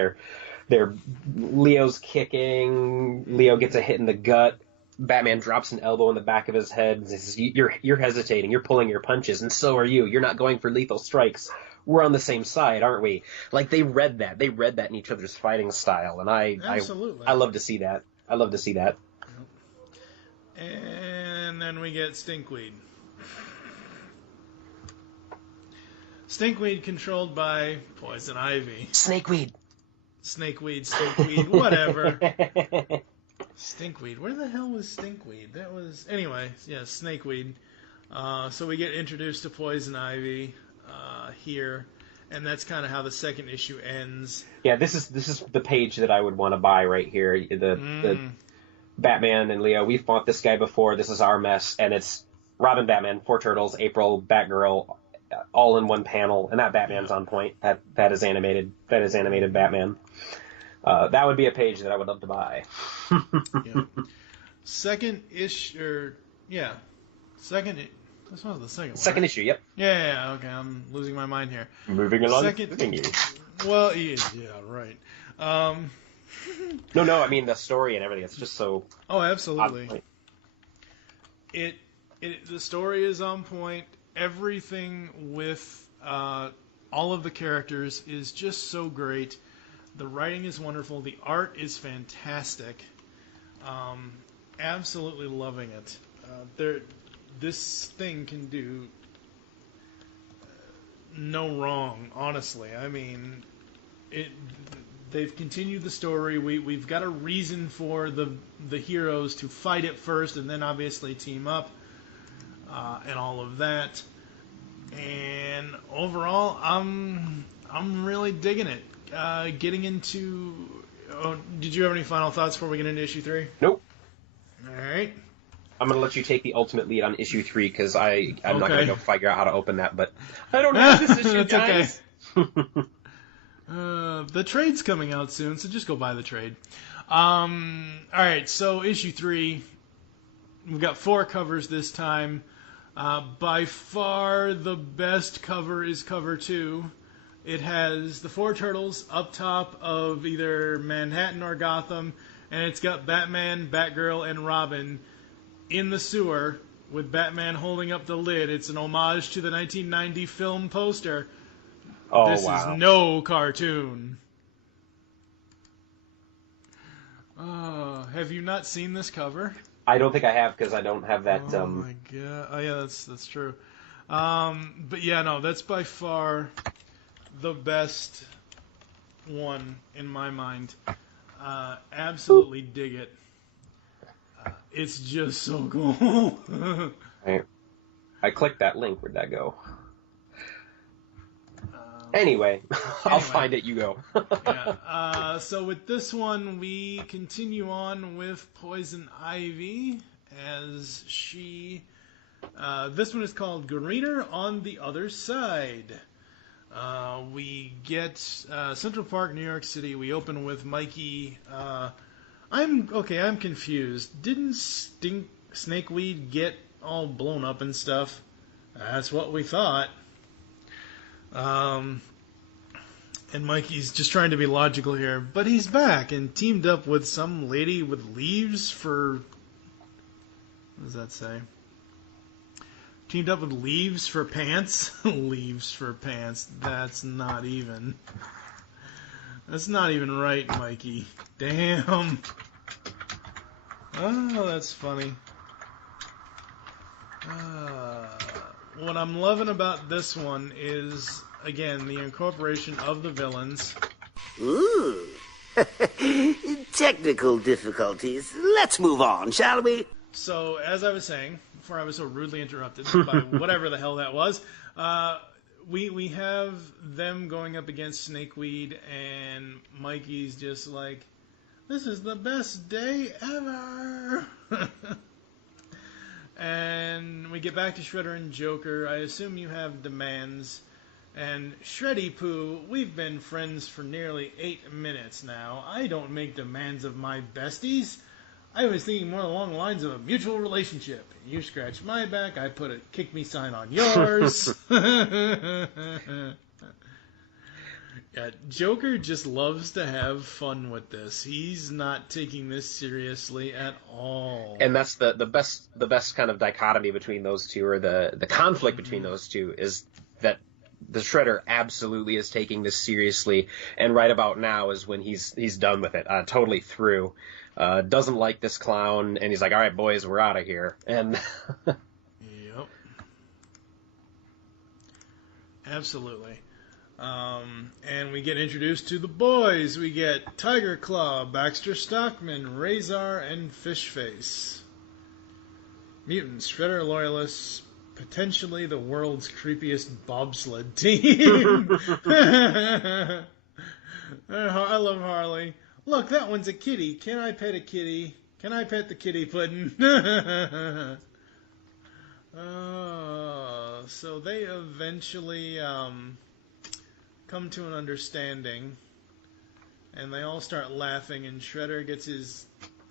Leo's kicking, Leo gets a hit in the gut, Batman drops an elbow in the back of his head and says, you're hesitating, you're pulling your punches, and so are you. You're not going for lethal strikes. We're on the same side, aren't we? Like, they read that in each other's fighting style, and I love to see that. I love to see that. And then we get Stinkweed. Stinkweed controlled by Poison Ivy. Snakeweed, whatever. Stinkweed. Where the hell was Stinkweed? That was... Anyway, yeah, Snakeweed. So we get introduced to Poison Ivy here, and that's kind of how the second issue ends. Yeah, this is the page that I would want to buy right here. The Batman and Leo, we've fought this guy before, this is our mess, and it's Robin, Batman, 4 Turtles, April, Batgirl, all in one panel, and that Batman's on point. That is animated Batman. That would be a page that I would love to buy. Yeah. Second issue, this was the second one. Second issue, yep. Yeah, okay, I'm losing my mind here. Moving along. Well, yeah, right. No, I mean the story and everything. It's just so. Oh, absolutely. The story is on point. Everything with all of the characters is just so great. The writing is wonderful. The art is fantastic. Absolutely loving it. This thing can do no wrong, honestly. I mean, they've continued the story. We've got a reason for the heroes to fight it first, and then obviously team up, and all of that. And overall, I'm really digging it. Getting into... Oh, did you have any final thoughts before we get into issue 3? Nope. All right. I'm going to let you take the ultimate lead on issue 3, because I'm not going to go figure out how to open that, but I don't have this issue, guys. Okay. The trade's coming out soon, so just go buy the trade. All right, so issue 3. We've got 4 covers this time. By far the best cover is cover 2. It has the 4 Turtles up top of either Manhattan or Gotham, and it's got Batman, Batgirl, and Robin in the sewer with Batman holding up the lid. It's an homage to the 1990 film poster. Oh, this wow. is no cartoon. Have you not seen this cover? I don't think I have, because I don't have that... Oh, my God. Oh, yeah, that's true. But, yeah, no, that's by far the best one in my mind. Absolutely dig it. It's just so cool. I clicked that link. Where'd that go? Anyway, I'll find it. You go. Yeah. So with this one, we continue on with Poison Ivy as she... this one is called Greener on the Other Side. We get Central Park, New York City. We open with Mikey... I'm confused. Didn't Snakeweed get all blown up and stuff? That's what we thought. And Mikey's just trying to be logical here, but he's back and teamed up with some lady with leaves for... What does that say? Teamed up with leaves for pants? Leaves for pants. That's not even right, Mikey. Damn. Oh, that's funny. What I'm loving about this one is, again, the incorporation of the villains. Ooh. Technical difficulties. Let's move on, shall we? So, as I was saying, before I was so rudely interrupted by whatever the hell that was, we have them going up against Snakeweed, and Mikey's just like, this is the best day ever! And we get back to Shredder and Joker. I assume you have demands. And Shreddy Poo, we've been friends for nearly 8 minutes now. I don't make demands of my besties. I was thinking more along the lines of a mutual relationship. You scratch my back, I put a kick me sign on yours. Yeah, Joker just loves to have fun with this. He's not taking this seriously at all. And that's the best kind of dichotomy between those two, or the conflict between those two, is that the Shredder absolutely is taking this seriously, and right about now is when he's done with it, totally through. Doesn't like this clown, and he's like, all right, boys, we're out of here. And Yep. Absolutely. And we get introduced to the boys. We get Tiger Claw, Baxter Stockman, Razor, and Fishface. Mutants, Shredder Loyalists, potentially the world's creepiest bobsled team. I love Harley. Look, that one's a kitty. Can I pet a kitty? Can I pet the kitty pudding? So they eventually come to an understanding, and they all start laughing, and Shredder gets his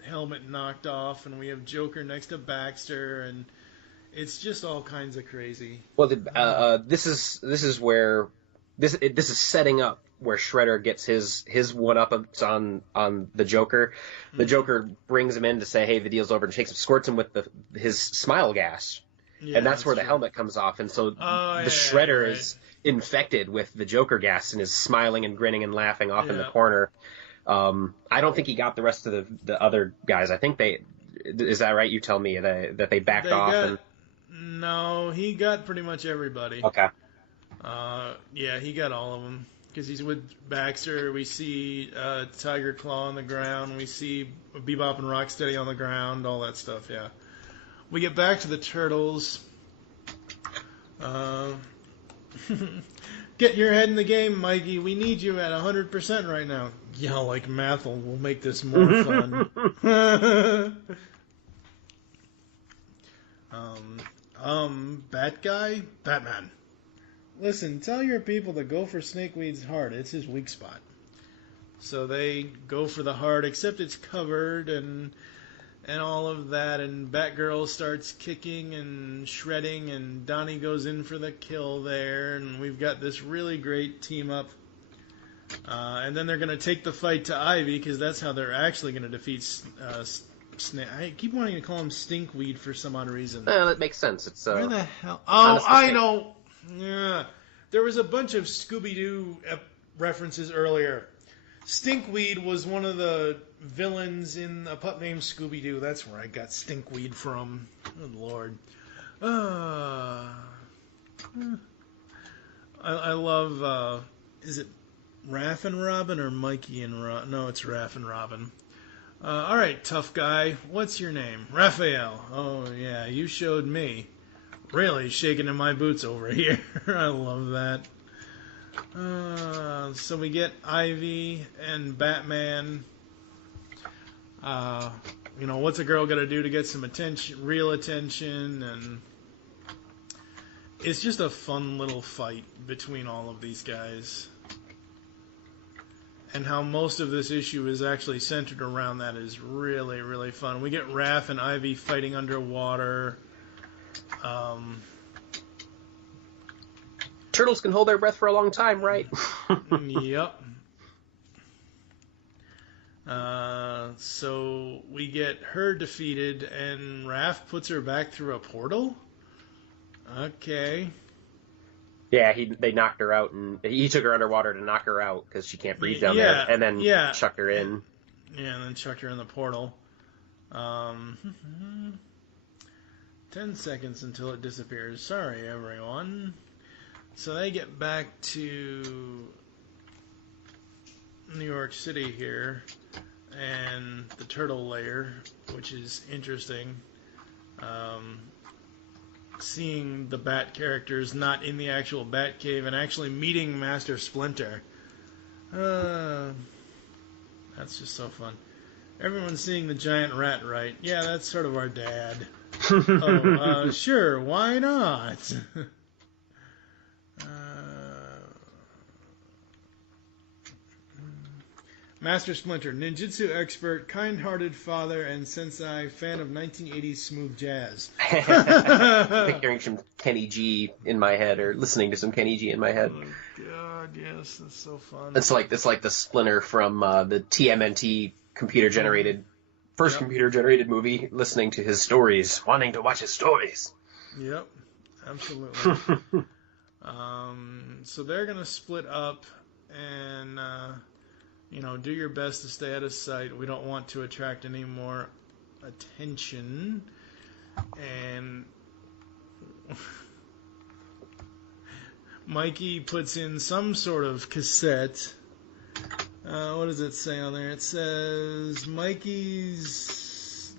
helmet knocked off, and we have Joker next to Baxter, and it's just all kinds of crazy. well, this is where this is setting up where Shredder gets his one-ups on the Joker. The Joker brings him in to say, hey, the deal's over, and squirts him with his smile gas. Yeah, and that's where the true. helmet comes off. And so the Shredder is infected with the Joker gas and is smiling and grinning and laughing off in the corner. I don't think he got the rest of the other guys. I think is that right? You tell me that they backed off. No, he got pretty much everybody. Okay. Yeah, he got all of them. Because he's with Baxter. We see Tiger Claw on the ground. We see Bebop and Rocksteady on the ground. All that stuff, yeah. We get back to the Turtles. Get your head in the game, Mikey. We need you at 100% right now. Yeah, like Mathel will make this more fun. Bat guy? Batman. Listen, tell your people to go for Snakeweed's heart. It's his weak spot. So they go for the heart, except it's covered and all of that. And Batgirl starts kicking and shredding, and Donnie goes in for the kill there. And we've got this really great team up. And then they're going to take the fight to Ivy, because that's how they're actually going to defeat I keep wanting to call him Stinkweed for some odd reason. That makes sense. It's Where the hell? Oh, I know. Yeah, there was a bunch of Scooby-Doo references earlier. Stinkweed was one of the villains in a pup named Scooby-Doo. That's where I got Stinkweed from. Good Lord. I love, is it Raph and Robin or Mikey and Robin? No, it's Raph and Robin. All right, tough guy. What's your name? Raphael. Oh, yeah, you showed me. Really shaking in my boots over here. I love that. So we get Ivy and Batman. What's a girl got to do to get some attention, real attention? And it's just a fun little fight between all of these guys. And how most of this issue is actually centered around that is really, really fun. We get Raph and Ivy fighting underwater. Turtles can hold their breath for a long time, right? Yep. So we get her defeated, and Raph puts her back through a portal? Okay. Yeah, they knocked her out, and he took her underwater to knock her out because she can't breathe down there, and then chucked her in. Yeah, and then chucked her in the portal. 10 seconds until it disappears. Sorry, everyone. So they get back to New York City here, and the Turtle Lair, which is interesting. Seeing the Bat characters not in the actual Bat Cave and actually meeting Master Splinter. That's just so fun. Everyone's seeing the giant rat, right? Yeah, that's sort of our dad. Sure, why not? Master Splinter, ninjutsu expert, kind-hearted father, and sensei, fan of 1980s smooth jazz. Picturing some Kenny G in my head, or listening to some Kenny G in my head. Oh God, yes, that's so fun. It's like the Splinter from the TMNT computer-generated movie, listening to his stories, wanting to watch his stories. Yep, absolutely. So they're gonna split up and do your best to stay out of sight. We don't want to attract any more attention. And Mikey puts in some sort of cassette. What does it say on there? It says Mikey's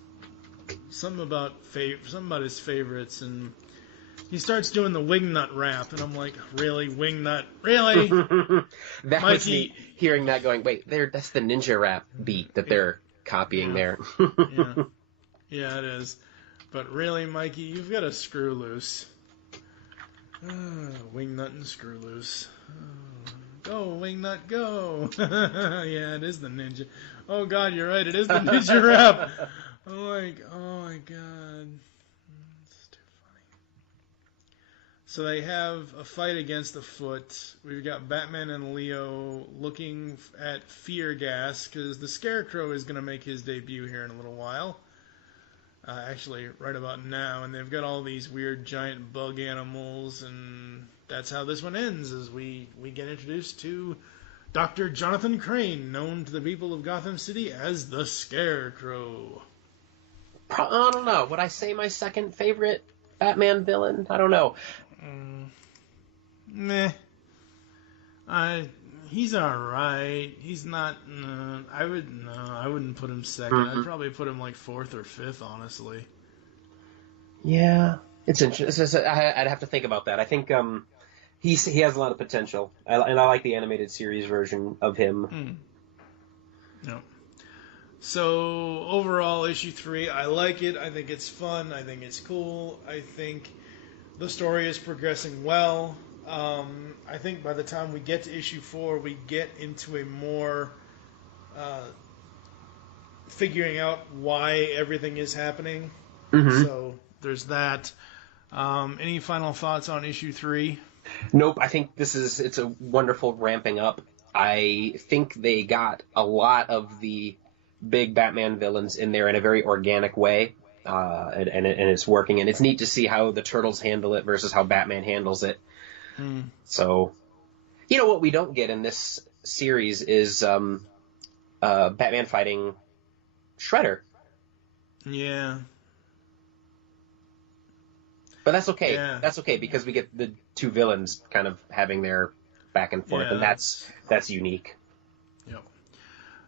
something about his favorites, and he starts doing the wingnut rap, and I'm like, really, wingnut, really? That Mikey, was me hearing that, going, wait, that's the ninja rap beat that they're copying there. Yeah, it is. But really, Mikey, you've got a screw loose. Wingnut and screw loose. Go, wingnut, go. Yeah, it is the ninja. Oh, God, you're right. It is the ninja rap. I'm like, oh, my God. It's too funny. So they have a fight against the Foot. We've got Batman and Leo looking at fear gas, because the Scarecrow is going to make his debut here in a little while. Actually, right about now, and they've got all these weird giant bug animals, and that's how this one ends, as we get introduced to Dr. Jonathan Crane, known to the people of Gotham City as the Scarecrow. I don't know. Would I say my second favorite Batman villain? I don't know. Meh. He's alright. He's not. I wouldn't put him second. Mm-hmm. I'd probably put him like fourth or fifth, honestly. Yeah, it's interesting. I'd have to think about that. I think he has a lot of potential, and I like the animated series version of him. No. So overall, issue 3, I like it. I think it's fun. I think it's cool. I think the story is progressing well. I think by the time we get to issue 4, we get into a more figuring out why everything is happening. Mm-hmm. So there's that. Any final thoughts on issue 3? Nope. I think it's a wonderful ramping up. I think they got a lot of the big Batman villains in there in a very organic way, and it's working. And it's neat to see how the Turtles handle it versus how Batman handles it. So, what we don't get in this series is Batman fighting Shredder. Yeah. But that's okay. Yeah. That's okay, because we get the two villains kind of having their back and forth, and that's unique. Yep.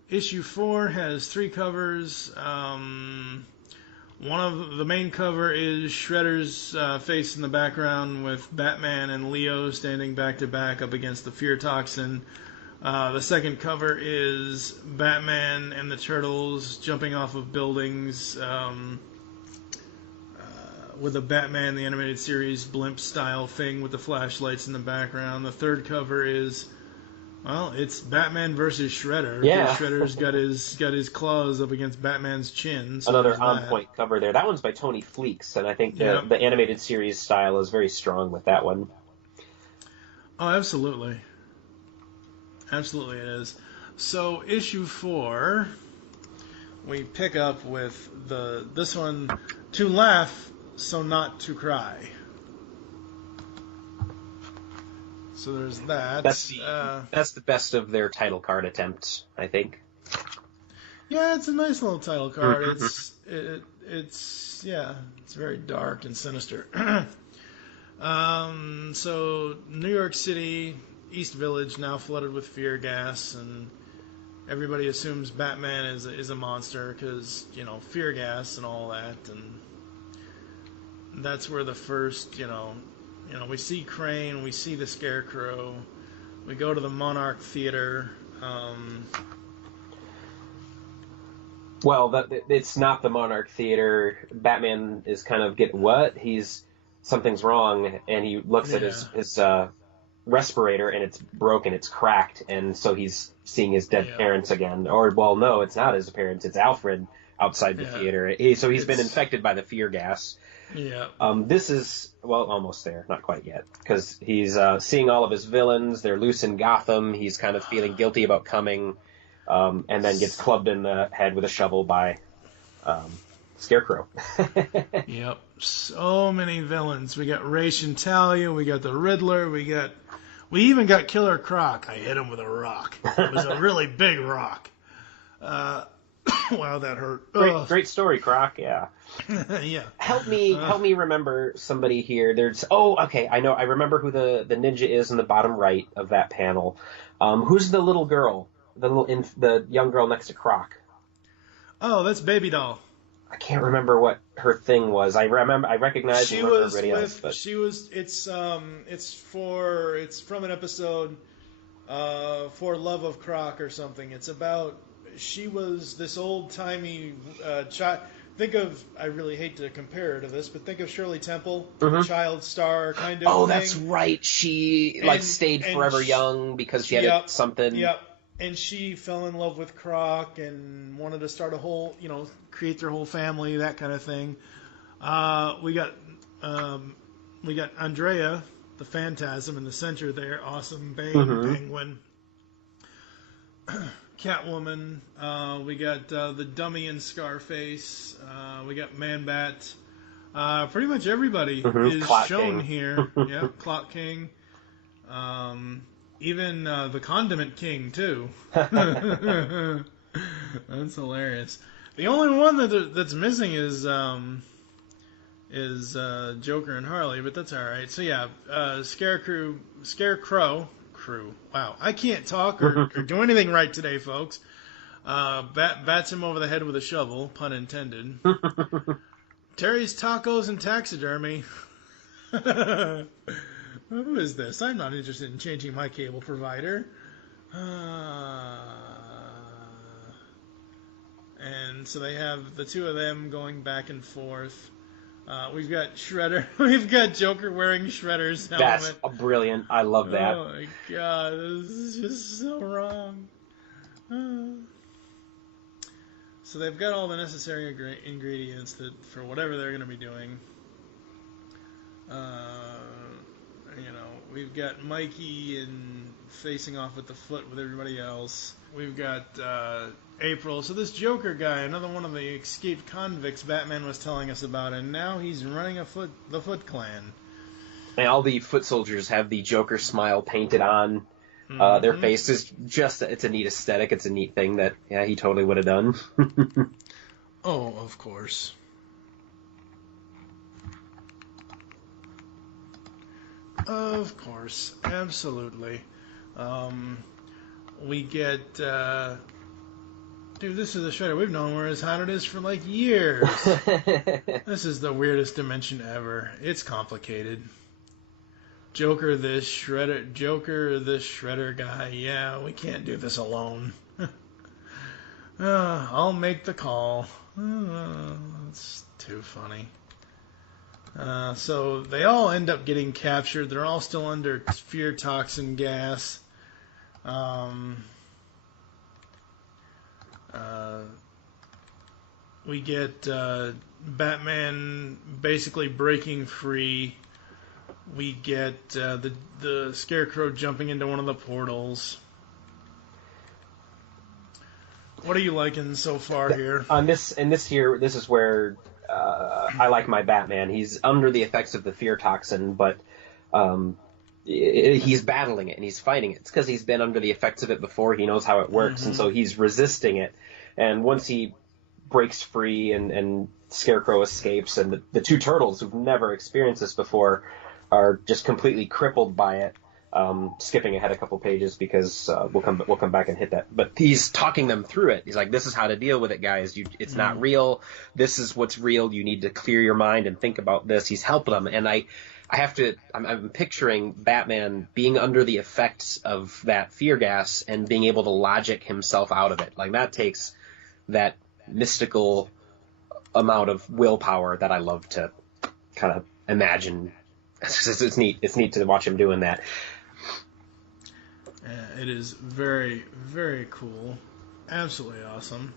Issue 4 has 3 covers. One of the main cover is Shredder's face in the background with Batman and Leo standing back to back up against the fear toxin. The second cover is Batman and the Turtles jumping off of buildings with a Batman the Animated Series blimp style thing with the flashlights in the background. The third cover is, it's Batman versus Shredder. Yeah. Shredder's got his claws up against Batman's chin. So another on-point cover there. That one's by Tony Fleecs, and I think the Animated Series style is very strong with that one. Oh, absolutely. Absolutely it is. So, issue 4, we pick up with this one, To Laugh, So Not to Cry. So there's that. That's the best of their title card attempts, I think. Yeah, it's a nice little title card. It's very dark and sinister. So New York City, East Village, now flooded with fear gas, and everybody assumes Batman is a monster because fear gas and all that, and that's where the first we see Crane, we see the Scarecrow, we go to the Monarch Theater. Well, it's not the Monarch Theater. Batman is kind of something's wrong, and he looks at his respirator and it's broken, it's cracked, and so he's seeing his dead parents again. Or, well, no, it's not his parents, it's Alfred outside the theater. So he's been infected by the fear gas. Yeah. This is, well, almost there, not quite yet, because he's seeing all of his villains. They're loose in Gotham. He's kind of feeling guilty about coming, and then gets clubbed in the head with a shovel by Scarecrow. Yep. So many villains. We got Ray Talia, we got the Riddler, we even got Killer Croc. I hit him with a rock. It was a really big rock. Wow, that hurt. Great story, Croc. Yeah. Yeah. Help me remember somebody here. I know. I remember who the ninja is in the bottom right of that panel. Who's the little girl? The young girl next to Croc. Oh, that's Baby Doll. I can't remember what her thing was. I recognize everybody else. But she was. It's from an episode, For Love of Croc or something. It's about. She was this old-timey child. I really hate to compare her to this, but think of Shirley Temple, child star kind of thing. That's right. She stayed forever young because she had something. Yep. And she fell in love with Croc and wanted to start a whole, create their whole family, that kind of thing. We got Andrea, the Phantasm, in the center there. Awesome Bane, Penguin. Catwoman, we got the Dummy in Scarface, we got Man-Bat. Pretty much everybody is Clock shown King. here. Yeah, Clock King. Even the Condiment King, too. That's hilarious. The only one that's missing is Joker and Harley, but that's all right. So, yeah, Scarecrow. Wow, I can't talk or do anything right today, folks. Bats him over the head with a shovel, pun intended. Terry's Tacos and Taxidermy. Who is this? I'm not interested in changing my cable provider. And so they have the two of them going back and forth. We've got Shredder. We've got Joker wearing Shredder's helmet. That's brilliant. I love that. Oh my god, this is just so wrong. So they've got all the necessary ingredients for whatever they're going to be doing. We've got Mikey and facing off with the Foot with everybody else. We've got April. So this Joker guy, another one of the escaped convicts Batman was telling us about, and now he's running the Foot Clan. And all the foot soldiers have the Joker smile painted on their faces. It's a neat aesthetic. It's a neat thing that he totally would have done. Oh, of course. Of course, absolutely. We get, dude, this is a Shredder we've known where as hot it is for like years. This is the weirdest dimension ever. It's complicated. Joker this Shredder guy. Yeah, we can't do this alone. I'll make the call. It's too funny. So they all end up getting captured. They're all still under fear toxin gas. We get Batman basically breaking free. We get the Scarecrow jumping into one of the portals. What are you liking so far here? This is where I like my Batman. He's under the effects of the fear toxin, but he's battling it and he's fighting it. It's because he's been under the effects of it before. He knows how it works, and so he's resisting it. And once he breaks free and Scarecrow escapes, and the two turtles who've never experienced this before are just completely crippled by it. Skipping ahead a couple pages because we'll come back and hit that. But he's talking them through it. He's like, "This is how to deal with it, guys. It's not real. This is what's real. You need to clear your mind and think about this." He's helping them, and I'm picturing Batman being under the effects of that fear gas and being able to logic himself out of it. Like, that takes that mystical amount of willpower that I love to kind of imagine. It's neat. It's neat to watch him doing that. It is very, very cool. Absolutely awesome.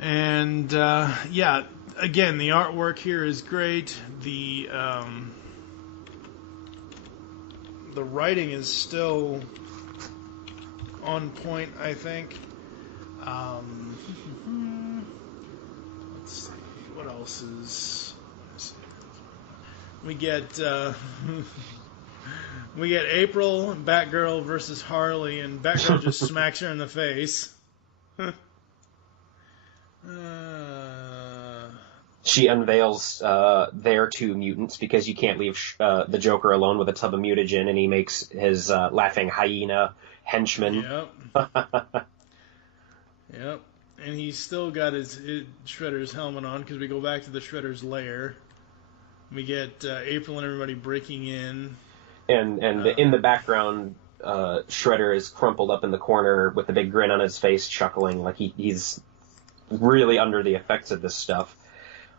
And, yeah, again, the artwork here is great. The writing is still on point, I think. Let's see. What else is... We get... We get April, Batgirl versus Harley, and Batgirl just smacks her in the face. She unveils their two mutants because you can't leave the Joker alone with a tub of mutagen, and he makes his laughing hyena henchman. Yep. Yep. And he's still got his Shredder's helmet on because we go back to the Shredder's lair. We get April and everybody breaking in. And in the background, Shredder is crumpled up in the corner with a big grin on his face, chuckling like he's really under the effects of this stuff.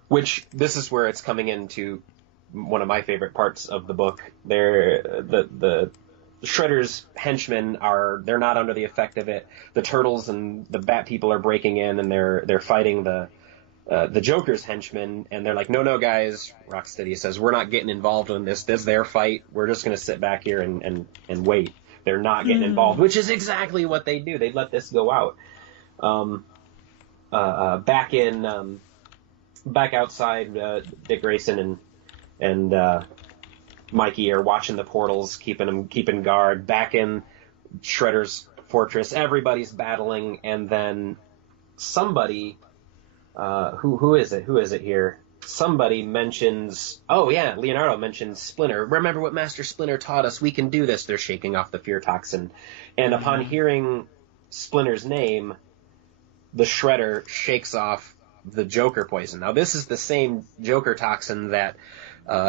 Which, this is where it's coming into one of my favorite parts of the book. The Shredder's henchmen they're not under the effect of it. The Turtles and the Bat People are breaking in, and they're fighting the Joker's henchmen, and they're like, no, guys, Rocksteady says, we're not getting involved in this. This is their fight. We're just going to sit back here and wait. They're not getting involved, which is exactly what they do. They let this go out. Back outside, Dick Grayson and Mikey are watching the portals, keeping guard. Back in Shredder's fortress, everybody's battling, and then somebody... who is it? Who is it here? Somebody mentions... Oh, yeah, Leonardo mentions Splinter. Remember what Master Splinter taught us. We can do this. They're shaking off the fear toxin. And upon hearing Splinter's name, the Shredder shakes off the Joker poison. Now, this is the same Joker toxin that,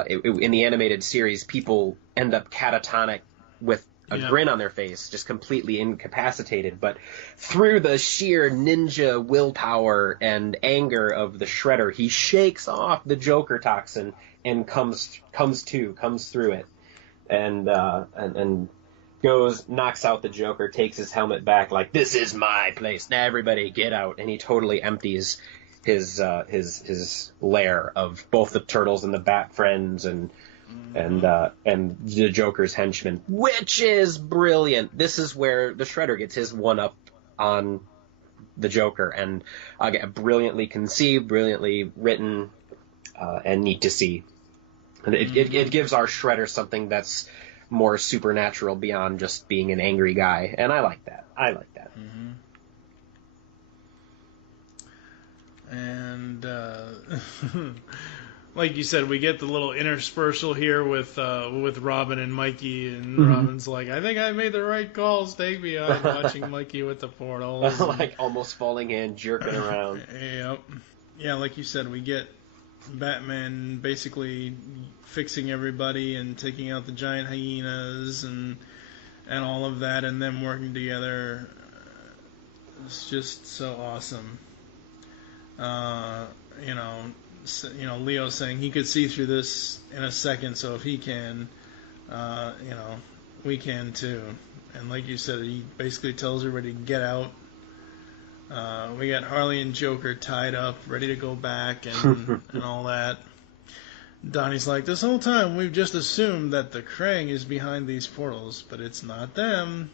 in the animated series, people end up catatonic with a grin on their face, just completely incapacitated. But through the sheer ninja willpower and anger of the Shredder, he shakes off the Joker toxin and comes through it, and knocks out the Joker, takes his helmet back, like, this is my place. Now everybody get out, and he totally empties his lair of both the Turtles and the Bat Friends and the Joker's henchmen, which is brilliant. This is where the Shredder gets his one-up on the Joker, and brilliantly conceived, brilliantly written, and neat to see. And it gives our Shredder something that's more supernatural beyond just being an angry guy, and I like that. Mm-hmm. And like you said, we get the little interspersal here with Robin and Mikey, and Robin's like, I think I made the right calls. Take me out, watching Mikey with the portals. Like almost falling in, jerking around. Yep. Yeah, like you said, we get Batman basically fixing everybody and taking out the giant hyenas and all of that, and them working together. It's just so awesome. Leo saying he could see through this in a second, so if he can, we can too. And like you said, he basically tells everybody to get out. We got Harley and Joker tied up, ready to go back and all that. Donnie's like, this whole time we've just assumed that the Krang is behind these portals, but it's not them.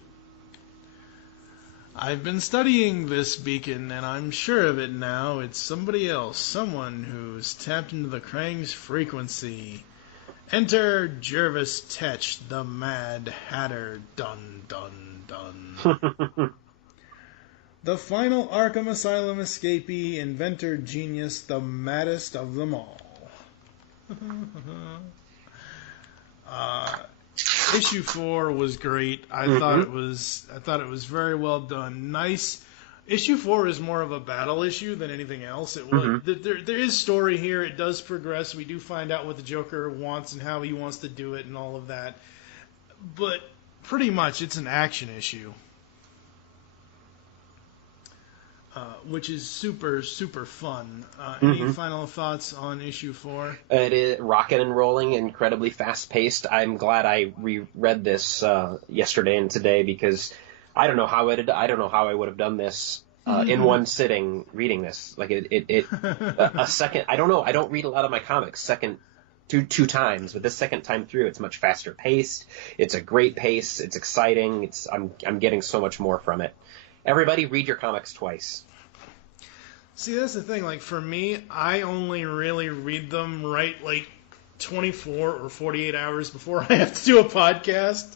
I've been studying this beacon, and I'm sure of it now. It's somebody else, someone who's tapped into the Krang's frequency. Enter Jervis Tetch, the Mad Hatter. Dun, dun, dun. The final Arkham Asylum escapee, inventor genius, the maddest of them all. Issue 4 was great. I thought it was very well done. Nice. Issue 4 is more of a battle issue than anything else. It was, there is story here. It does progress. We do find out what the Joker wants and how he wants to do it and all of that. But pretty much it's an action issue. which is super, super fun. Any final thoughts on issue 4? It is rocket and rolling, incredibly fast-paced. I'm glad I reread this yesterday and today, because I don't know how I would have done this in one sitting reading this. Like a second. I don't know. I don't read a lot of my comics two times, but this second time through, it's much faster paced. It's a great pace. It's exciting. I'm getting so much more from it. Everybody, read your comics twice. See, that's the thing. Like, for me, I only really read them right, like, 24 or 48 hours before I have to do a podcast.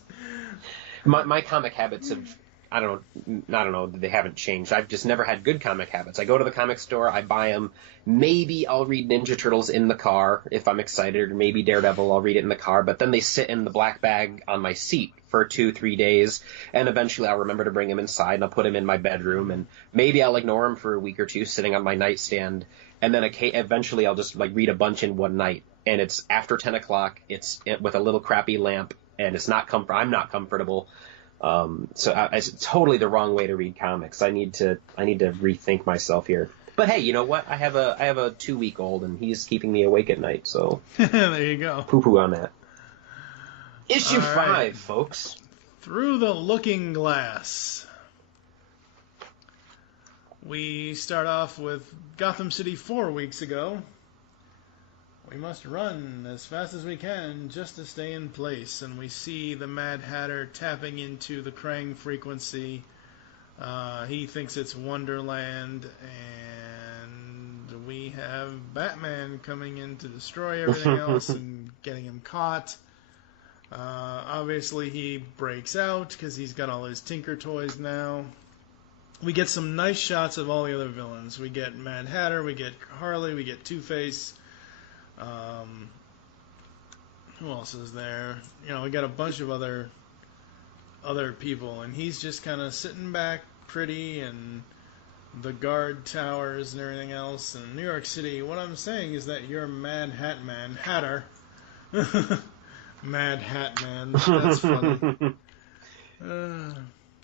My comic habits have, I don't know, they haven't changed. I've just never had good comic habits. I go to the comic store, I buy them. Maybe I'll read Ninja Turtles in the car if I'm excited, or maybe Daredevil, I'll read it in the car. But then they sit in the black bag on my seat for 2-3 days, and eventually I'll remember to bring them inside, and I'll put them in my bedroom, and maybe I'll ignore them for a week or two sitting on my nightstand, and then eventually I'll just read a bunch in one night. And it's after 10 o'clock, it's with a little crappy lamp, and it's not I'm not comfortable. So it's totally the wrong way to read comics. I need to rethink myself here. But hey, you know what? I have a 2-week-old, and he's keeping me awake at night. So there you go. Poo-poo on that. Issue 5, folks. Through the Looking Glass. We start off with Gotham City 4 weeks ago. We must run as fast as we can just to stay in place. And we see the Mad Hatter tapping into the Krang frequency. He thinks it's Wonderland. And we have Batman coming in to destroy everything else and getting him caught. Obviously, he breaks out because he's got all his Tinker Toys now. We get some nice shots of all the other villains. We get Mad Hatter, we get Harley, we get Two-Face. Who else is there? We got a bunch of other people, and he's just kind of sitting back pretty, and the guard towers and everything else. And New York City, what I'm saying is that you're Mad Hatter. Mad Hat Man. That's funny.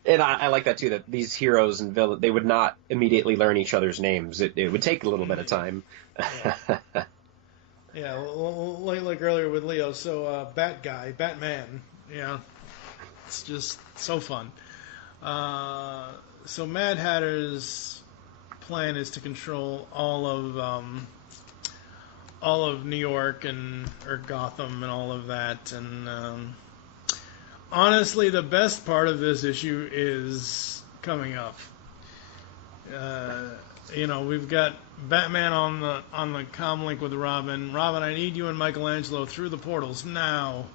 And I like that too, that these heroes and villains, they would not immediately learn each other's names. It would take a little bit of time. Yeah, like earlier with Leo. So, Batman. Yeah, it's just so fun. So Mad Hatter's plan is to control all of New York or Gotham and all of that. And honestly, the best part of this issue is coming up. We've got Batman on the comlink with Robin. Robin, I need you and Michelangelo through the portals now.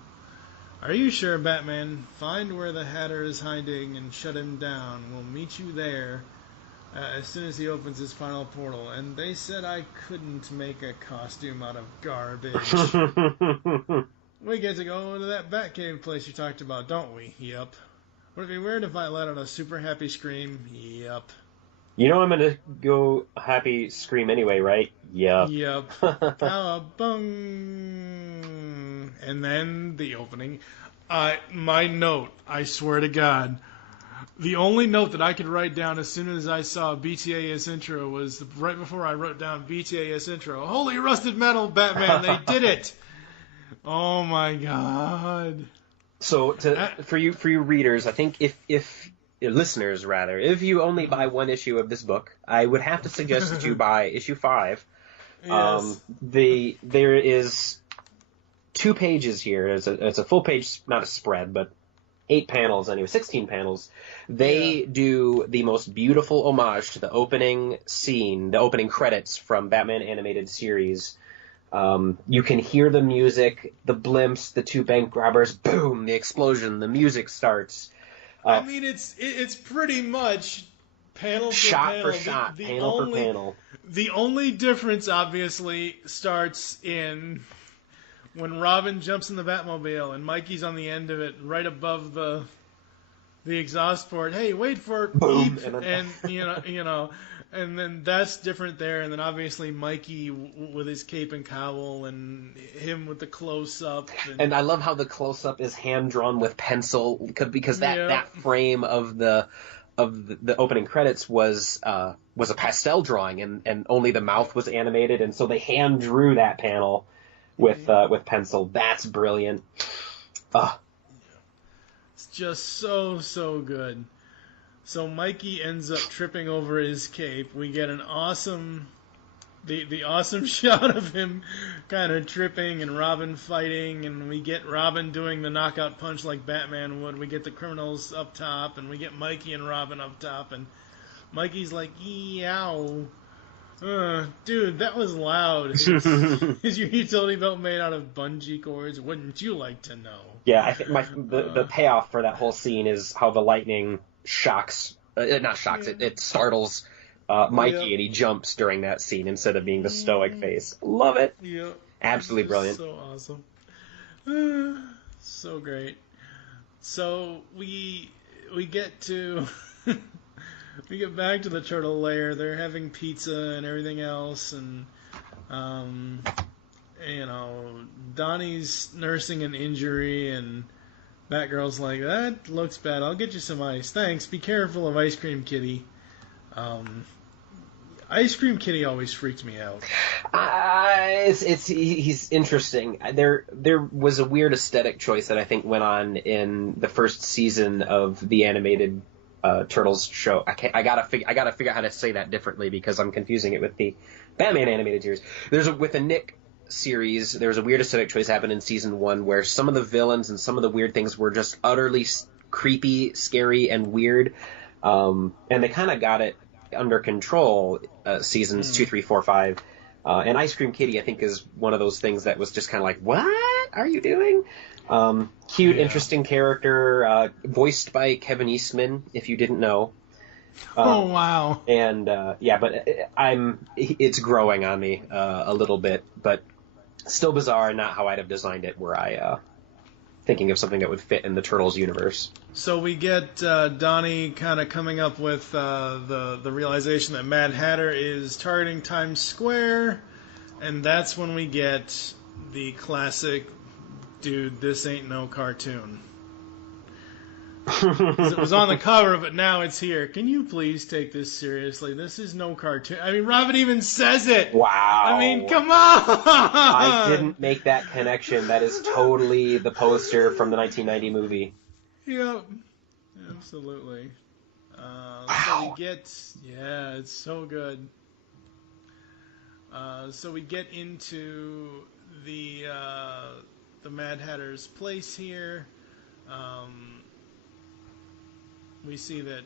Are you sure, Batman? Find where the Hatter is hiding and shut him down. We'll meet you there as soon as he opens his final portal. And they said I couldn't make a costume out of garbage. We get to go to that Batcave place you talked about, don't we? Yep. Would it be weird if I let out a super happy scream? Yep. You know I'm going to go happy scream anyway, right? Yep. Yep. Cowabung. And then the opening. My note, I swear to God, the only note that I could write down as soon as I saw BTAS intro was right before I wrote down BTAS intro. Holy rusted metal, Batman, they did it! Oh my God. So for you readers, I think if listeners rather, if you only buy one issue of this book, I would have to suggest that you buy issue 5. Yes. There is 2 pages here. It's a full page, not a spread, but 8 panels anyway, 16 panels. They do the most beautiful homage to the opening scene, the opening credits from Batman animated series. You can hear the music, the blimps, the 2 bank robbers, boom, the explosion, the music starts. I mean, it's pretty much panel for shot panel. for shot, panel for panel. The only difference, obviously, starts in when Robin jumps in the Batmobile and Mikey's on the end of it, right above the exhaust port. Hey, wait for it, boom, beep, and and then that's different there. And then obviously Mikey with his cape and cowl, and him with the close up. And I love how the close up is hand drawn with pencil, because that frame of the the opening credits was a pastel drawing, and only the mouth was animated, and so they hand drew that panel with pencil. That's brilliant. It's just so good. So Mikey ends up tripping over his cape. We get an awesome, the awesome shot of him kind of tripping and Robin fighting, and we get Robin doing the knockout punch like Batman would. We get the criminals up top, and we get Mikey and Robin up top, and Mikey's like, yow. Dude, that was loud. Is your utility belt made out of bungee cords? Wouldn't you like to know? Yeah, I think the payoff for that whole scene is how the lightning shocks, it startles Mikey, and he jumps during that scene instead of being the stoic face. Love it. Yeah. Absolutely brilliant. So awesome. So great. So we get to we get back to the turtle lair. They're having pizza and everything else, and Donnie's nursing an injury, and Batgirl's like, that looks bad. I'll get you some ice. Thanks. Be careful of Ice Cream Kitty. Ice Cream Kitty always freaked me out. He's interesting. There was a weird aesthetic choice that I think went on in the first season of the animated Turtles show. I gotta figure out how to say that differently because I'm confusing it with the Batman animated series. With the Nick series, there was a weird aesthetic choice happened in season 1 where some of the villains and some of the weird things were just utterly creepy, scary, and weird. And they kind of got it under control seasons 2, 3, 4, 5. And Ice Cream Kitty, I think, is one of those things that was just kind of like, what are you doing? Cute, interesting character, voiced by Kevin Eastman, if you didn't know. Oh, wow. And, but it's growing on me a little bit, but still bizarre and not how I'd have designed it, were I thinking of something that would fit in the Turtles universe. So we get Donnie kind of coming up with the realization that Mad Hatter is targeting Times Square, and that's when we get the classic, dude, this ain't no cartoon. 'Cause it was on the cover, but now it's here. Can you please take this seriously? This is no cartoon. I mean, Robin even says it. Wow. I mean, come on. I didn't make that connection. That is totally the poster from the 1990 movie. Yep. Absolutely. Wow. So we get, it's so good. So we get into the Mad Hatter's place here. We see that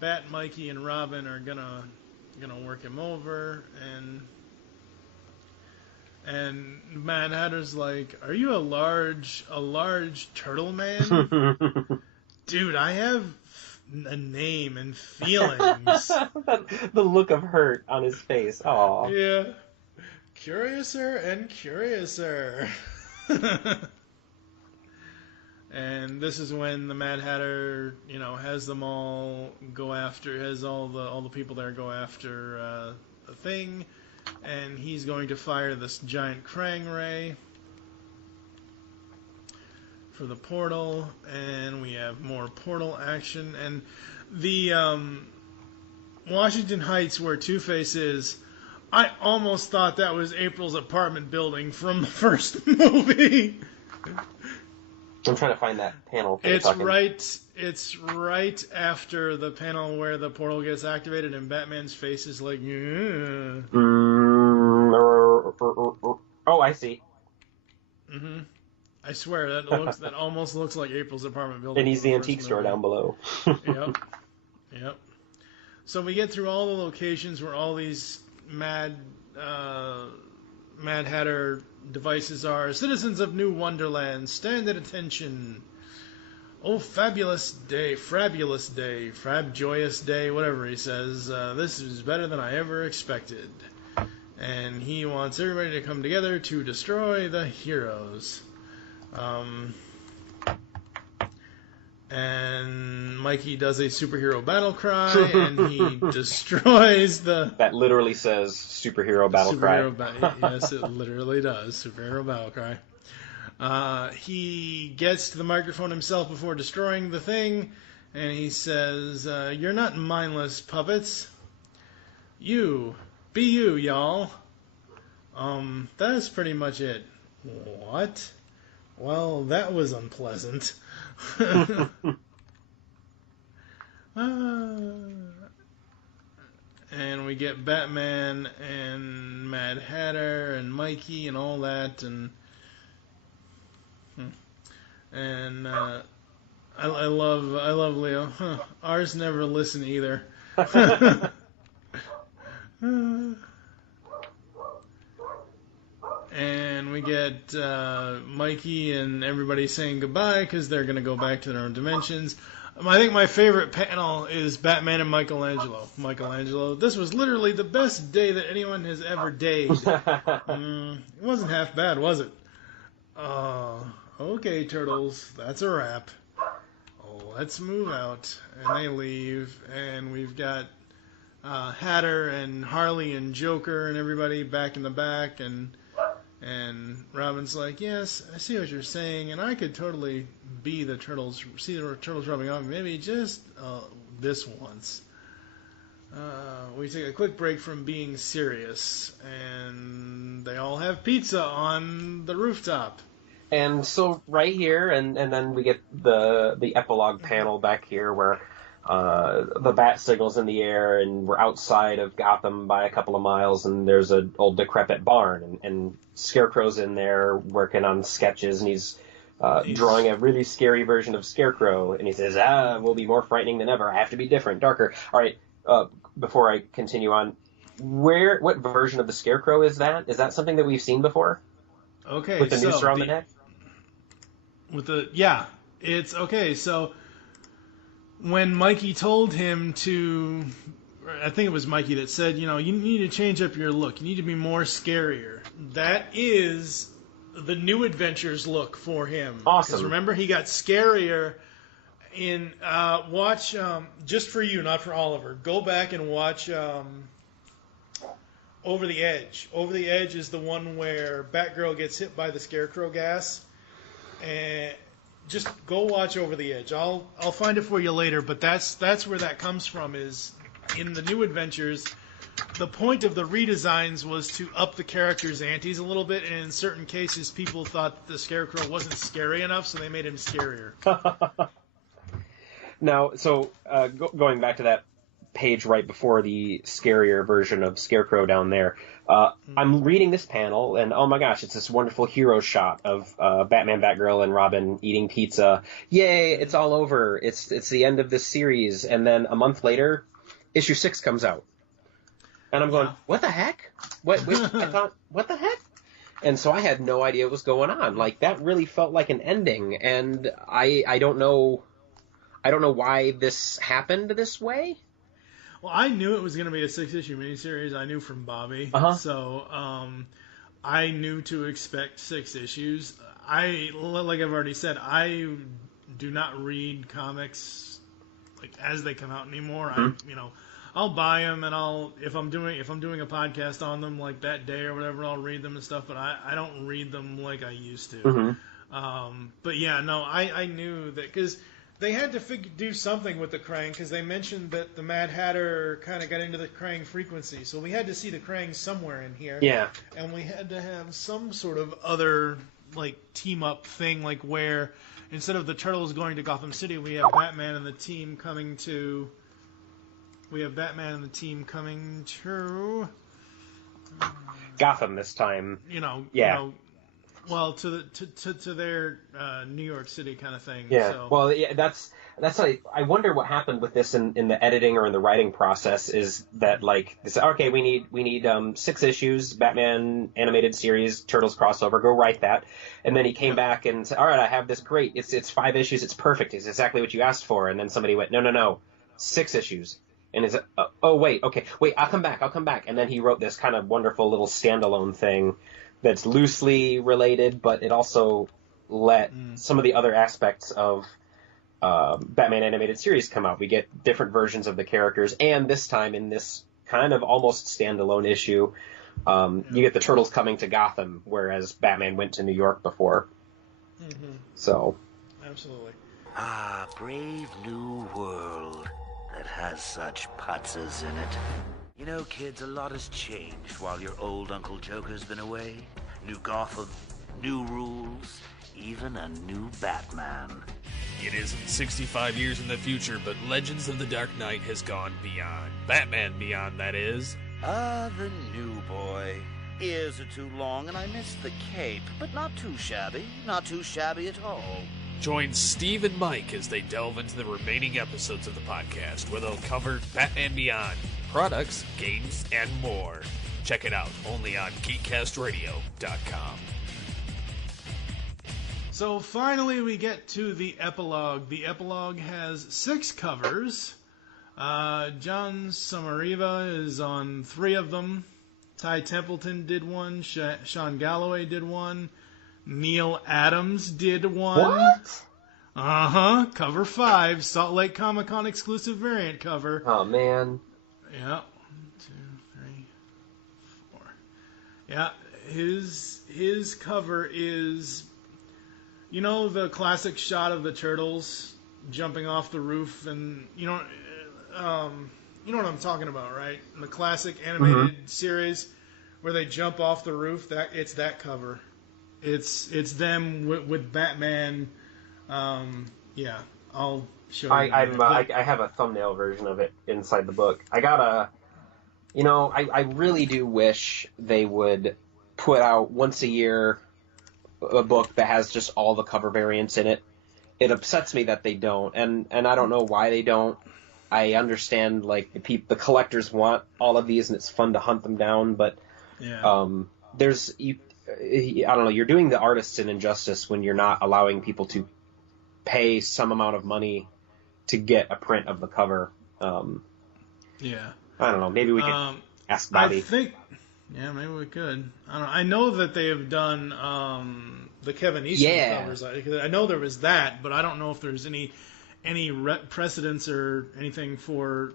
Bat, Mikey, and Robin are gonna work him over, and Mad Hatter's like, "Are you a large turtle man?" Dude, I have a name and feelings. The look of hurt on his face. Aw. Yeah. Curiouser and curiouser. And this is when the Mad Hatter, has them all has all the people there go after the thing, and he's going to fire this giant Krang ray for the portal, and we have more portal action, and the Washington Heights where Two-Face is, I almost thought that was April's apartment building from the first movie. I'm trying to find that panel. It's right after the panel where the portal gets activated and Batman's face is like, Oh, I see. Mm-hmm. I swear that almost looks like April's apartment building. And he's the antique store down below. Yep. So we get through all the locations where all these Mad Hatter devices are. Citizens of New Wonderland, stand at attention. Oh, fabulous day, frabulous day, frab-joyous day, whatever he says. This is better than I ever expected. And he wants everybody to come together to destroy the heroes. And Mikey does a superhero battle cry, and he destroys the... That literally says superhero battle cry. Yes, it literally does. Superhero battle cry. He gets to the microphone himself before destroying the thing, and he says, "You're not mindless puppets. You, be you, y'all." That's pretty much it. What? Well, that was unpleasant. And we get Batman and Mad Hatter and Mikey and all that, and I love Leo. Huh. Ours never listen either. And we get Mikey and everybody saying goodbye because they're going to go back to their own dimensions. I think my favorite panel is Batman and Michelangelo. Michelangelo, this was literally the best day that anyone has ever dayed. It wasn't half bad, was it? Okay, Turtles, that's a wrap. Let's move out. And they leave, and we've got Hatter and Harley and Joker and everybody back in the back, and Robin's like, yes, I see what you're saying, and I could totally be the Turtles, see the Turtles rubbing off, maybe just this once. We take a quick break from being serious, and they all have pizza on the rooftop. And so right here, and then we get the epilogue panel back here where the bat signal's in the air, and we're outside of Gotham by a couple of miles, and there's an old decrepit barn, and Scarecrow's in there working on sketches, and he's drawing a really scary version of Scarecrow, and he says, we'll be more frightening than ever. I have to be different, darker. All right, before I continue on, what version of the Scarecrow is that? Is that something that we've seen before? Okay, with the noose around the neck? It's okay, so when Mikey told him to, I think it was Mikey that said, you need to change up your look. You need to be more scarier. That is the New Adventures look for him. Awesome. Because remember, he got scarier in, watch, just for you, not for Oliver, go back and watch Over the Edge. Over the Edge is the one where Batgirl gets hit by the Scarecrow gas. And just go watch Over the Edge. I'll find it for you later, but that's where that comes from, is in the New Adventures, the point of the redesigns was to up the characters' antes a little bit, and in certain cases people thought the Scarecrow wasn't scary enough, so they made him scarier. Now, so going back to that page right before the scarier version of Scarecrow down there, I'm reading this panel, and oh my gosh, it's this wonderful hero shot of Batman, Batgirl, and Robin eating pizza. Yay, it's all over. It's the end of this series. And then a month later, issue 6 comes out. And I'm going, what the heck? I thought, what the heck? And so I had no idea what was going on. Like, that really felt like an ending, and I don't know why this happened this way. Well, I knew it was going to be a 6-issue miniseries. I knew from Bobby. So I knew to expect 6 issues. Like I've already said, I do not read comics like as they come out anymore. I'll buy them, and if I'm doing a podcast on them like that day or whatever, I'll read them and stuff. But I don't read them like I used to. But yeah, no, I knew that because they had to do something with the Krang, because they mentioned that the Mad Hatter kind of got into the Krang frequency. So we had to see the Krang somewhere in here. Yeah. And we had to have some sort of other like team-up thing, like where instead of the Turtles going to Gotham City, we have Batman and the team coming to... Gotham this time. Well, to their New York City kind of thing. Yeah. So. Well, yeah, that's like, I wonder what happened with this in the editing or in the writing process. Is that like they said, okay, we need 6 issues, Batman animated series, Turtles crossover. Go write that. And then he came back and said, all right, I have this great. It's 5 issues. It's perfect. It's exactly what you asked for. And then somebody went, no, 6 issues. And is wait, I'll come back. And then he wrote this kind of wonderful little standalone thing that's loosely related, but it also let some of the other aspects of Batman animated series come out. We get different versions of the characters, and this time in this kind of almost standalone issue, you get the Turtles coming to Gotham, whereas Batman went to New York before. So, absolutely. Ah, brave new world that has such putzes in it. You know, kids, a lot has changed while your old Uncle Joker's been away. New Gotham, new rules, even a new Batman. It isn't 65 years in the future, but Legends of the Dark Knight has gone beyond. Batman Beyond, that is. Ah, the new boy. Ears are too long and I miss the cape, but not too shabby. Not too shabby at all. Join Steve and Mike as they delve into the remaining episodes of the podcast, where they'll cover Batman Beyond, products, games, and more. Check it out only on GeekCastRadio.com. So finally we get to the epilogue. The epilogue has 6 covers. John Somariva is on 3 of them. Ty Templeton did one. Sean Galloway did one. Neil Adams did one. What? Uh-huh. Cover 5. Salt Lake Comic-Con exclusive variant cover. Oh, man. Yeah. 1, 2, 3, 4. Yeah. His cover is, you know, the classic shot of the turtles jumping off the roof, and you know what I'm talking about, right? In the classic animated series where they jump off the roof, it's that cover. It's them with Batman. Yeah, I'll show you. I have a thumbnail version of it inside the book. I really do wish they would put out once a year a book that has just all the cover variants in it. It upsets me that they don't, and I don't know why they don't. I understand, like, the collectors want all of these, and it's fun to hunt them down, but Yeah. I don't know, you're doing the artists an injustice when you're not allowing people to pay some amount of money to get a print of the cover. Yeah. I don't know, maybe we could ask Bobby. Yeah, maybe we could. I don't know. I know that they have done the Kevin Eastman covers. I know there was that, but I don't know if there's any precedence or anything for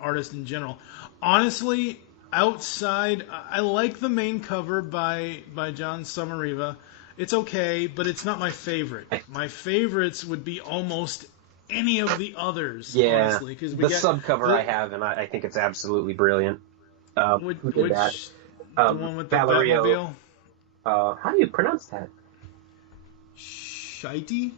artists in general. Honestly, outside, I like the main cover by John Somariva. It's okay, but it's not my favorite. My favorites would be almost any of the others, honestly. Cause the subcover I have, and I think it's absolutely brilliant. Who did that? The one with the Valerio. Batmobile? How do you pronounce that? Shitey?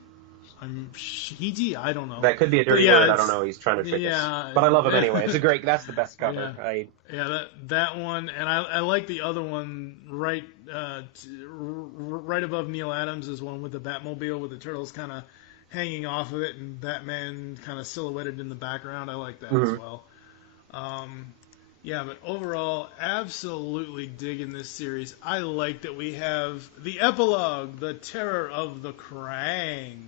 Shitey? I don't know. That could be a dirty word. I don't know. He's trying to trick us. But I love him anyway. It's that's the best cover. Yeah, that one, and I like the other one right above Neil Adams is one with the Batmobile with the turtles kind of hanging off of it and Batman kind of silhouetted in the background. I like that as well. Yeah, but overall, absolutely digging this series. I like that we have the epilogue, The Terror of the Krang.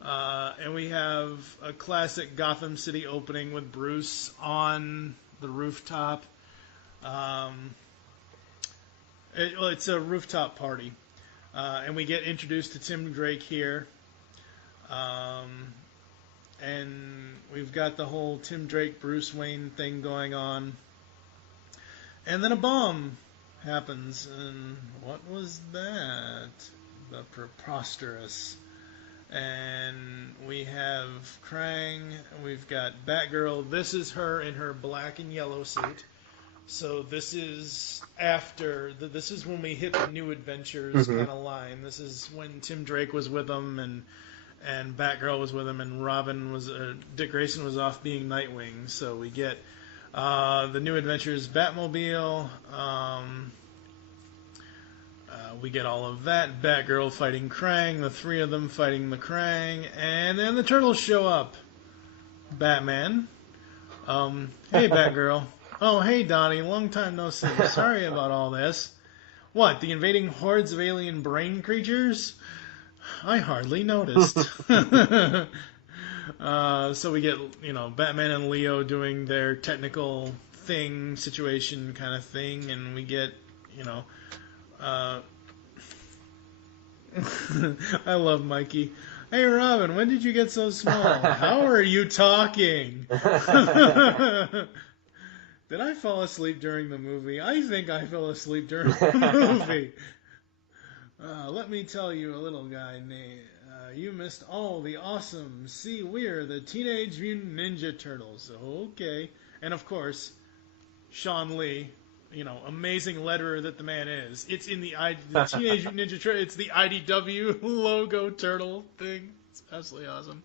And we have a classic Gotham City opening with Bruce on the rooftop. It's a rooftop party. And we get introduced to Tim Drake here. And we've got the whole Tim Drake, Bruce Wayne thing going on. And then a bomb happens. And what was that? The preposterous. And we have Krang. We've got Batgirl. This is her in her black and yellow suit. So this is after. This is when we hit the New Adventures kind of line. This is when Tim Drake was with them and Batgirl was with him, and Dick Grayson was off being Nightwing. So we get the New Adventures Batmobile. We get all of that. Batgirl fighting Krang, the 3 of them fighting the Krang, and then the Turtles show up. Batman. Hey, Batgirl. Oh, hey, Donnie. Long time no see. Sorry about all this. What, the invading hordes of alien brain creatures? I hardly noticed. So we get, Batman and Leo doing their technical situation kind of thing, and we get, I love Mikey. Hey, Robin, when did you get so small? How are you talking? Did I fall asleep during the movie? I think I fell asleep during the movie. Let me tell you a little guy named You missed all the awesome. See, we're the Teenage Mutant Ninja Turtles. Okay. And of course, Sean Lee, amazing letterer that the man is. It's in the Teenage Mutant Ninja Turtles. It's the IDW logo turtle thing. It's absolutely awesome.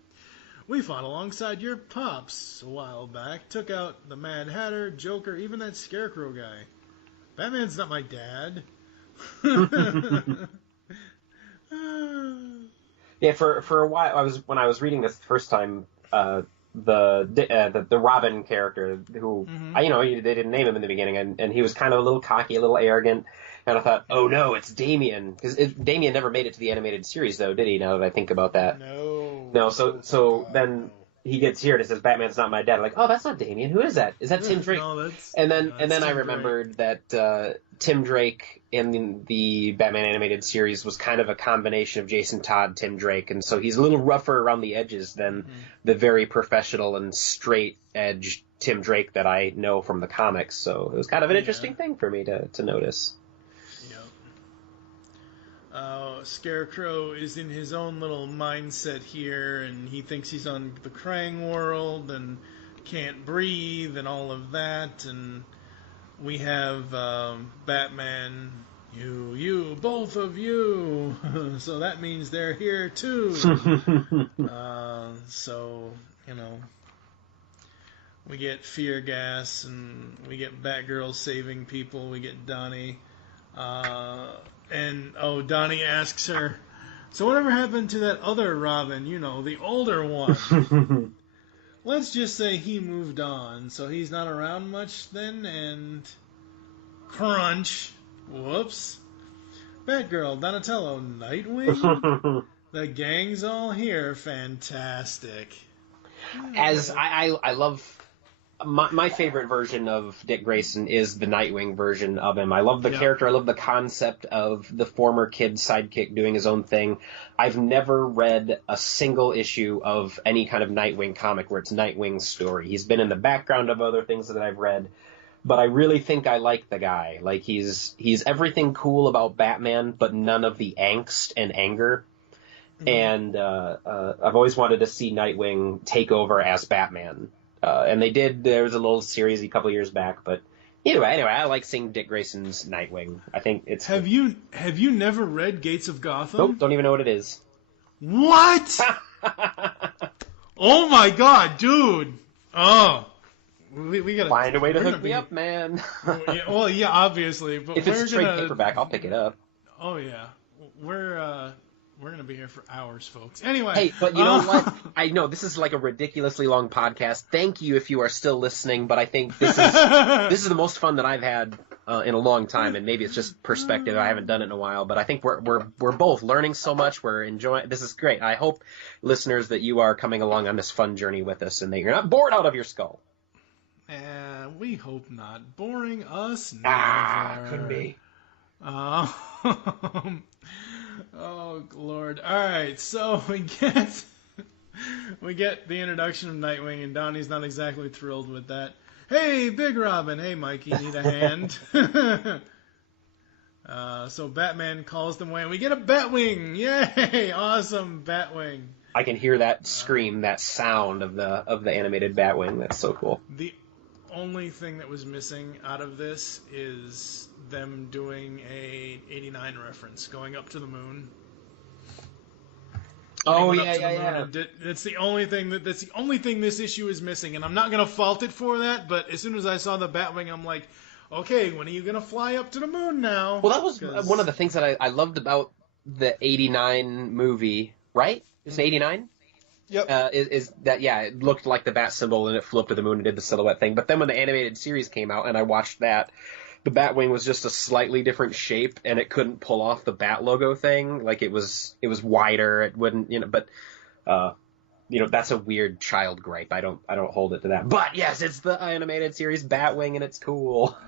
We fought alongside your pops a while back. Took out the Mad Hatter, Joker, even that Scarecrow guy. Batman's not my dad. Yeah, for a while, when I was reading this the first time, the Robin character, who they didn't name him in the beginning, and he was kind of a little cocky, a little arrogant, and I thought, oh no, it's Damian, because Damian never made it to the animated series, though, did he? Now that I think about that, no. So then he gets here and it says, Batman's not my dad. I'm like, oh, that's not Damian. Who is that? Is that Tim Drake? No, and then I Tim remembered that Tim Drake in the Batman animated series was kind of a combination of Jason Todd, Tim Drake, and so he's a little rougher around the edges than the very professional and straight edge Tim Drake that I know from the comics. So it was kind of an interesting thing for me to notice. Scarecrow is in his own little mindset here, and he thinks he's on the Krang world and can't breathe and all of that, and we have Batman, you, both of you, so that means they're here too. We get Fear Gas, and we get Batgirl saving people, we get Donnie. Donnie asks her, so whatever happened to that other Robin, the older one? Let's just say he moved on, so he's not around much then, and crunch. Whoops. Batgirl, Donatello, Nightwing? The gang's all here. Fantastic. As I love... My favorite version of Dick Grayson is the Nightwing version of him. I love the character. I love the concept of the former kid sidekick doing his own thing. I've never read a single issue of any kind of Nightwing comic where it's Nightwing's story. He's been in the background of other things that I've read, but I really think I like the guy. Like, he's everything cool about Batman, but none of the angst and anger. And I've always wanted to see Nightwing take over as Batman. And they did. There was a little series a couple years back, but anyway, I like seeing Dick Grayson's Nightwing. I think it's. Have you never read Gates of Gotham? Nope, don't even know what it is. What? Oh my God, dude! Oh, we gotta find a way to hook me up, man. Obviously, but if it's a straight paperback, I'll pick it up. Oh yeah, we're going to be here for hours, folks. Anyway. Hey, but you know what? I know this is like a ridiculously long podcast. Thank you if you are still listening, but I think this is the most fun that I've had in a long time, and maybe it's just perspective. I haven't done it in a while, but I think we're both learning so much. We're enjoying. This is great. I hope, listeners, that you are coming along on this fun journey with us and that you're not bored out of your skull. We hope not. Boring us? Never. Couldn't be. Oh, Lord. All right, so we get the introduction of Nightwing, and Donnie's not exactly thrilled with that. Hey, Big Robin. Hey, Mikey, need a hand? So Batman calls them away, and we get a Batwing. Yay! Awesome Batwing. I can hear that scream, that sound of the animated Batwing. That's so cool. The only thing that was missing out of this is them doing a 89 reference, going up to the moon. Oh yeah. That's the only thing this issue is missing, and I'm not gonna fault it for that. But as soon as I saw the Batwing, I'm like, okay, when are you gonna fly up to the moon now? Well, that was one of the things that I loved about the 89 movie, right? It's 89. Yep. Is that it looked like the bat symbol and it flew up to the moon and did the silhouette thing. But then when the animated series came out and I watched that, the Batwing was just a slightly different shape and it couldn't pull off the bat logo thing. Like it was wider. It wouldn't, but that's a weird child gripe. I don't hold it to that. But yes, it's the animated series Batwing and it's cool.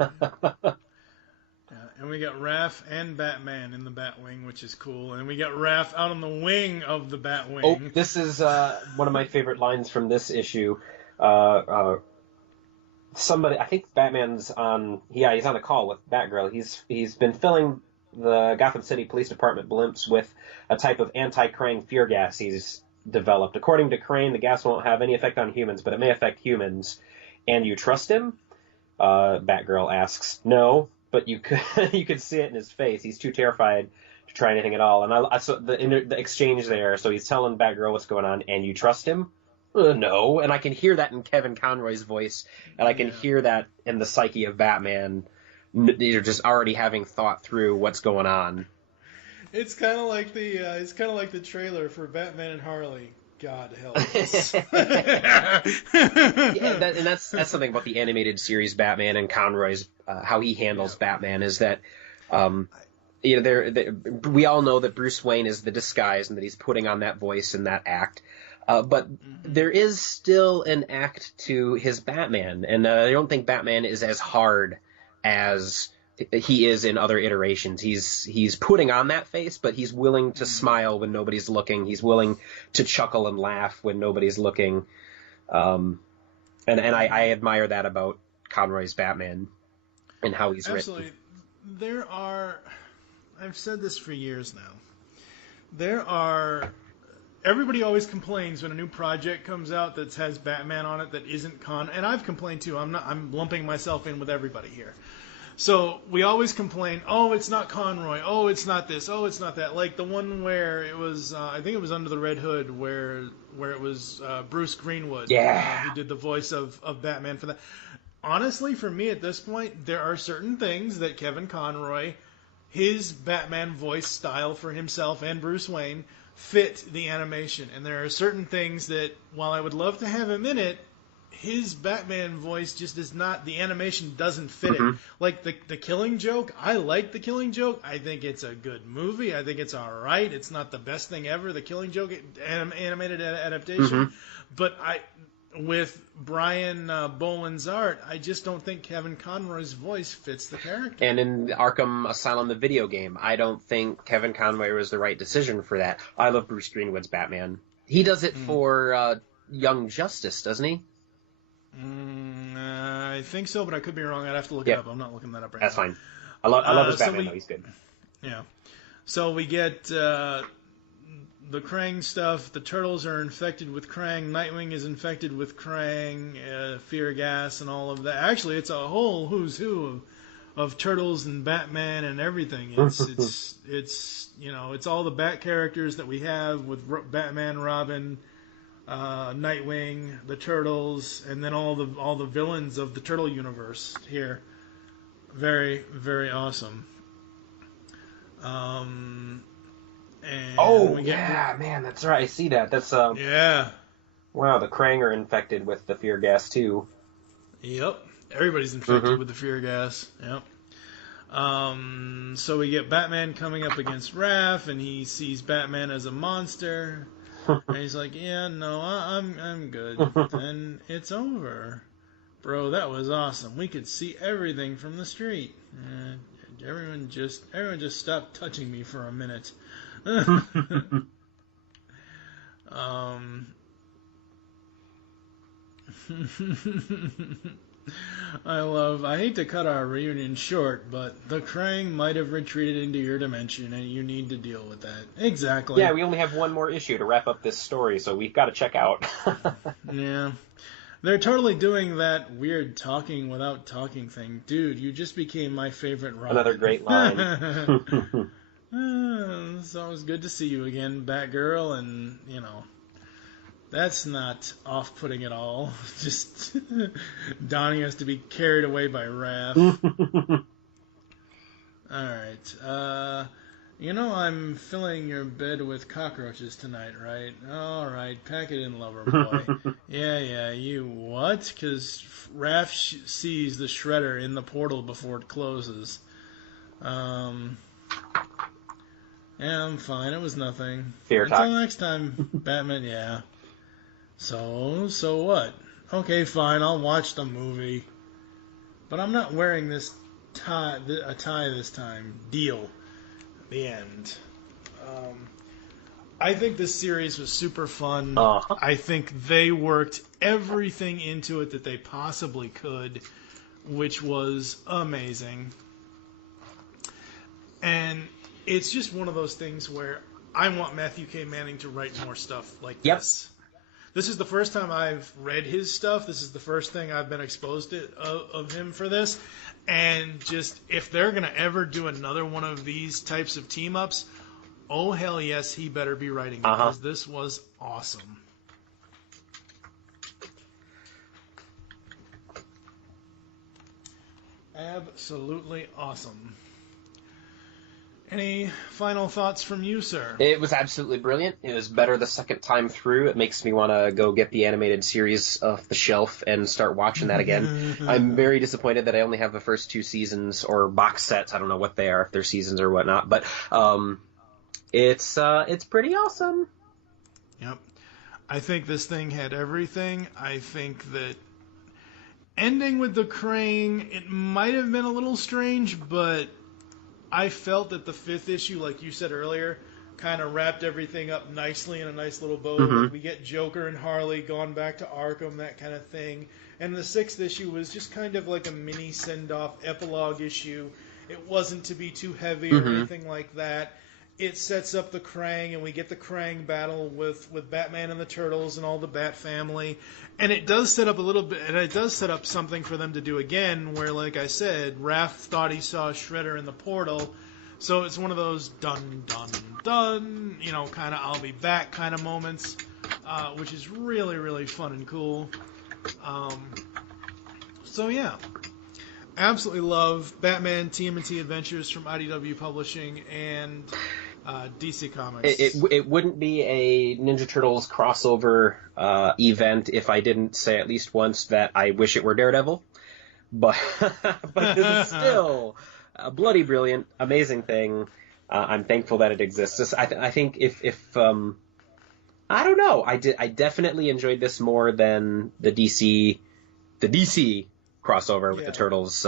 And we got Raph and Batman in the Batwing, which is cool. And we got Raph out on the wing of the Batwing. Oh, this is one of my favorite lines from this issue. Somebody, I think Batman's on. Yeah, he's on a call with Batgirl. He's been filling the Gotham City Police Department blimps with a type of anti-Krang fear gas he's developed. According to Crane, the gas won't have any effect on humans, but it may affect humans. And you trust him? Batgirl asks. No, but you could see it in his face. He's too terrified to try anything at all. And I saw the exchange there. So he's telling Batgirl what's going on, and you trust him? No. And I can hear that in Kevin Conroy's voice, and I can hear that in the psyche of Batman. They're just already having thought through what's going on. It's kind of like the trailer for Batman and Harley. God help us. And that's something about the animated series Batman and Conroy's how he handles Batman is that we all know that Bruce Wayne is the disguise and that he's putting on that voice and that act. But there is still an act to his Batman, and I don't think Batman is as hard as he is in other iterations. He's putting on that face, but he's willing to smile when nobody's looking. He's willing to chuckle and laugh when nobody's looking. And I admire that about Conroy's Batman and how he's Absolutely. Written. I've said this for years now. Everybody always complains when a new project comes out that has Batman on it that isn't and I've complained too. I'm lumping myself in with everybody here. So we always complain, oh, it's not Conroy, oh, it's not this, oh, it's not that. Like the one where it was, I think it was Under the Red Hood, where it was Bruce Greenwood who did the voice of Batman for that. Honestly, for me at this point, there are certain things that Kevin Conroy, his Batman voice style for himself and Bruce Wayne, fit the animation. And there are certain things that, while I would love to have him in it, his Batman voice just is not, the animation doesn't fit it. Like the Killing Joke, I like the Killing Joke. I think it's a good movie. I think it's all right. It's not the best thing ever, the Killing Joke animated adaptation. But with Brian Boland's art, I just don't think Kevin Conroy's voice fits the character. And in Arkham Asylum, the video game, I don't think Kevin Conroy was the right decision for that. I love Bruce Greenwood's Batman. He does it for Young Justice, doesn't he? I think so, but I could be wrong. I'd have to look it up. I'm not looking that up right now. That's fine. I love his Batman, though. He's good. Yeah. So we get the Krang stuff. The Turtles are infected with Krang. Nightwing is infected with Krang, fear gas, and all of that. Actually, it's a whole who's who of Turtles and Batman and everything. It's all the Bat characters that we have with Batman, Robin, Nightwing, the Turtles, and then all the villains of the Turtle universe here. Very, very awesome. Man, that's right. I see that. That's Wow, the Krang are infected with the fear gas too. Yep, everybody's infected with the fear gas. Yep. So we get Batman coming up against Raph, and he sees Batman as a monster. And he's like, yeah, no, I'm good. And it's over. Bro, that was awesome. We could see everything from the street. Everyone just stopped touching me for a minute. I hate to cut our reunion short, but the Krang might have retreated into your dimension, and you need to deal with that. Exactly. Yeah, we only have one more issue to wrap up this story, so we've got to check out. Yeah. They're totally doing that weird talking without talking thing. Dude, you just became my favorite Robin. Another great line. It's always good to see you again, Batgirl, and, that's not off-putting at all. Just Donnie has to be carried away by Raph. Alright. I'm filling your bed with cockroaches tonight, right? Alright, pack it in, lover boy. Yeah, you what? Because Raph sees the shredder in the portal before it closes. Yeah, I'm fine. It was nothing. Fear talk. Until next time, Batman, yeah. So what? Okay, fine, I'll watch the movie. But I'm not wearing a tie this time. Deal. The end. I think this series was super fun. I think they worked everything into it that they possibly could, which was amazing. And it's just one of those things where I want Matthew K. Manning to write more stuff like Yep. this. This is the first time I've read his stuff. This is the first thing I've been exposed to of him for this. And just, if they're going to ever do another one of these types of team-ups, oh, hell yes, he better be writing it, because this was awesome. Absolutely awesome. Any final thoughts from you, sir? It was absolutely brilliant. It was better the second time through. It makes me want to go get the animated series off the shelf and start watching that again. I'm very disappointed that I only have the first 2 seasons, or box sets. I don't know what they are, if they're seasons or whatnot. But it's pretty awesome. Yep. I think this thing had everything. I think that ending with the Krang, it might have been a little strange, but I felt that the 5th issue, like you said earlier, kind of wrapped everything up nicely in a nice little bow. Like, we get Joker and Harley going back to Arkham, that kind of thing. And the 6th issue was just kind of like a mini send-off epilogue issue. It wasn't to be too heavy or anything like that. It sets up the Krang, and we get the Krang battle with Batman and the Turtles and all the Bat family. And it does set up a little bit, and it does set up something for them to do again, where, like I said, Raph thought he saw Shredder in the portal. So it's one of those dun, dun, dun, you know, kind of I'll be back kind of moments, which is really, really fun and cool. So yeah, absolutely love Batman TMNT Adventures from IDW Publishing and DC Comics. It wouldn't be a Ninja Turtles crossover event if I didn't say at least once that I wish it were Daredevil. But it's still a bloody brilliant, amazing thing. I'm thankful that it exists. I think if I don't know, I definitely enjoyed this more than the DC crossover with the Turtles.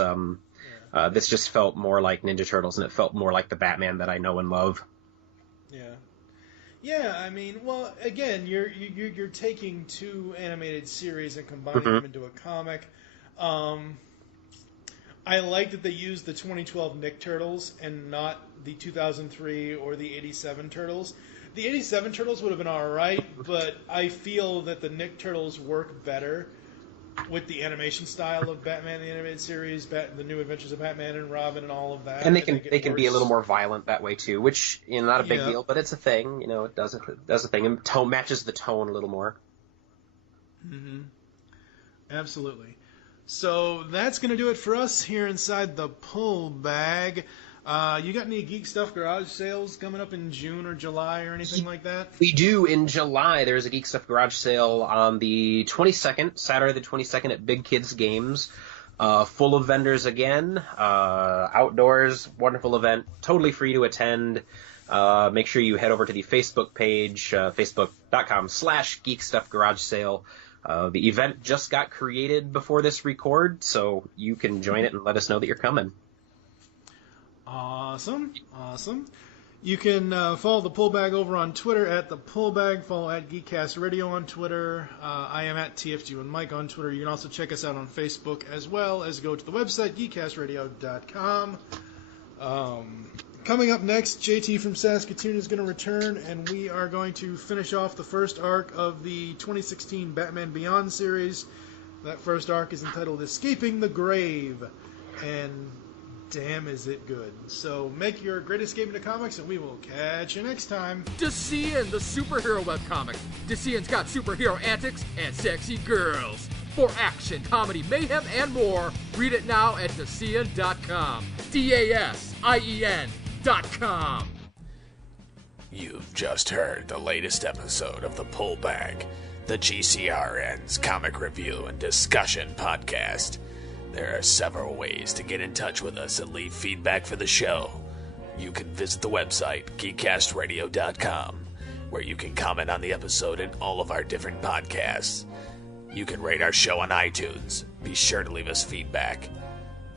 This just felt more like Ninja Turtles, and it felt more like the Batman that I know and love. Yeah, I mean, well, again, you're taking 2 animated series and combining them into a comic. I like that they used the 2012 Nick Turtles and not the 2003 or the 87 Turtles. The 87 Turtles would have been alright, but I feel that the Nick Turtles work better with the animation style of Batman the Animated Series, the New Adventures of Batman and Robin and all of that. And they can be a little more violent that way too, which, you know, not a big deal, but it's a thing. You know, it does a thing, and matches the tone a little more. Absolutely. So that's going to do it for us here inside the Pull Bag. You got any Geek Stuff Garage sales coming up in June or July or anything like that? We do. In July, there's a Geek Stuff Garage sale on the 22nd, Saturday the 22nd at Big Kids Games. Full of vendors again, outdoors, wonderful event, totally free to attend. Make sure you head over to the Facebook page, facebook.com/geekstuffgaragesale. The event just got created before this record, so you can join it and let us know that you're coming. Awesome. You can follow the Pullbag over on Twitter at the Pullbag. Follow at Geekcast Radio on Twitter. I am at TFG and Mike on Twitter. You can also check us out on Facebook, as well as go to the website geekcastradio.com. Coming up next, JT from Saskatoon is going to return, and we are going to finish off the first arc of the 2016 Batman Beyond series. That first arc is entitled Escaping the Grave, and damn is it good. So make your great escape into comics, and we will catch you next time. Decian, the superhero webcomic. Decian's got superhero antics and sexy girls. For action, comedy, mayhem, and more, read it now at Decian.com. DASIEN.com. You've just heard the latest episode of The Pull Bag, the GCRN's comic review and discussion podcast. There are several ways to get in touch with us and leave feedback for the show. You can visit the website, geekcastradio.com, where you can comment on the episode and all of our different podcasts. You can rate our show on iTunes. Be sure to leave us feedback.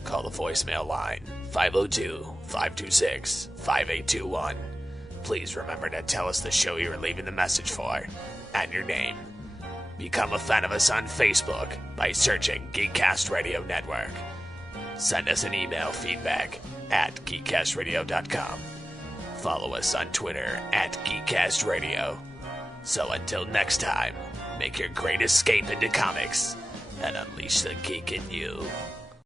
Call the voicemail line, 502-526-5821. Please remember to tell us the show you're leaving the message for, and your name. Become a fan of us on Facebook by searching Geekcast Radio Network. Send us an email feedback at geekcastradio.com. Follow us on Twitter at geekcastradio. So until next time, make your great escape into comics and unleash the geek in you.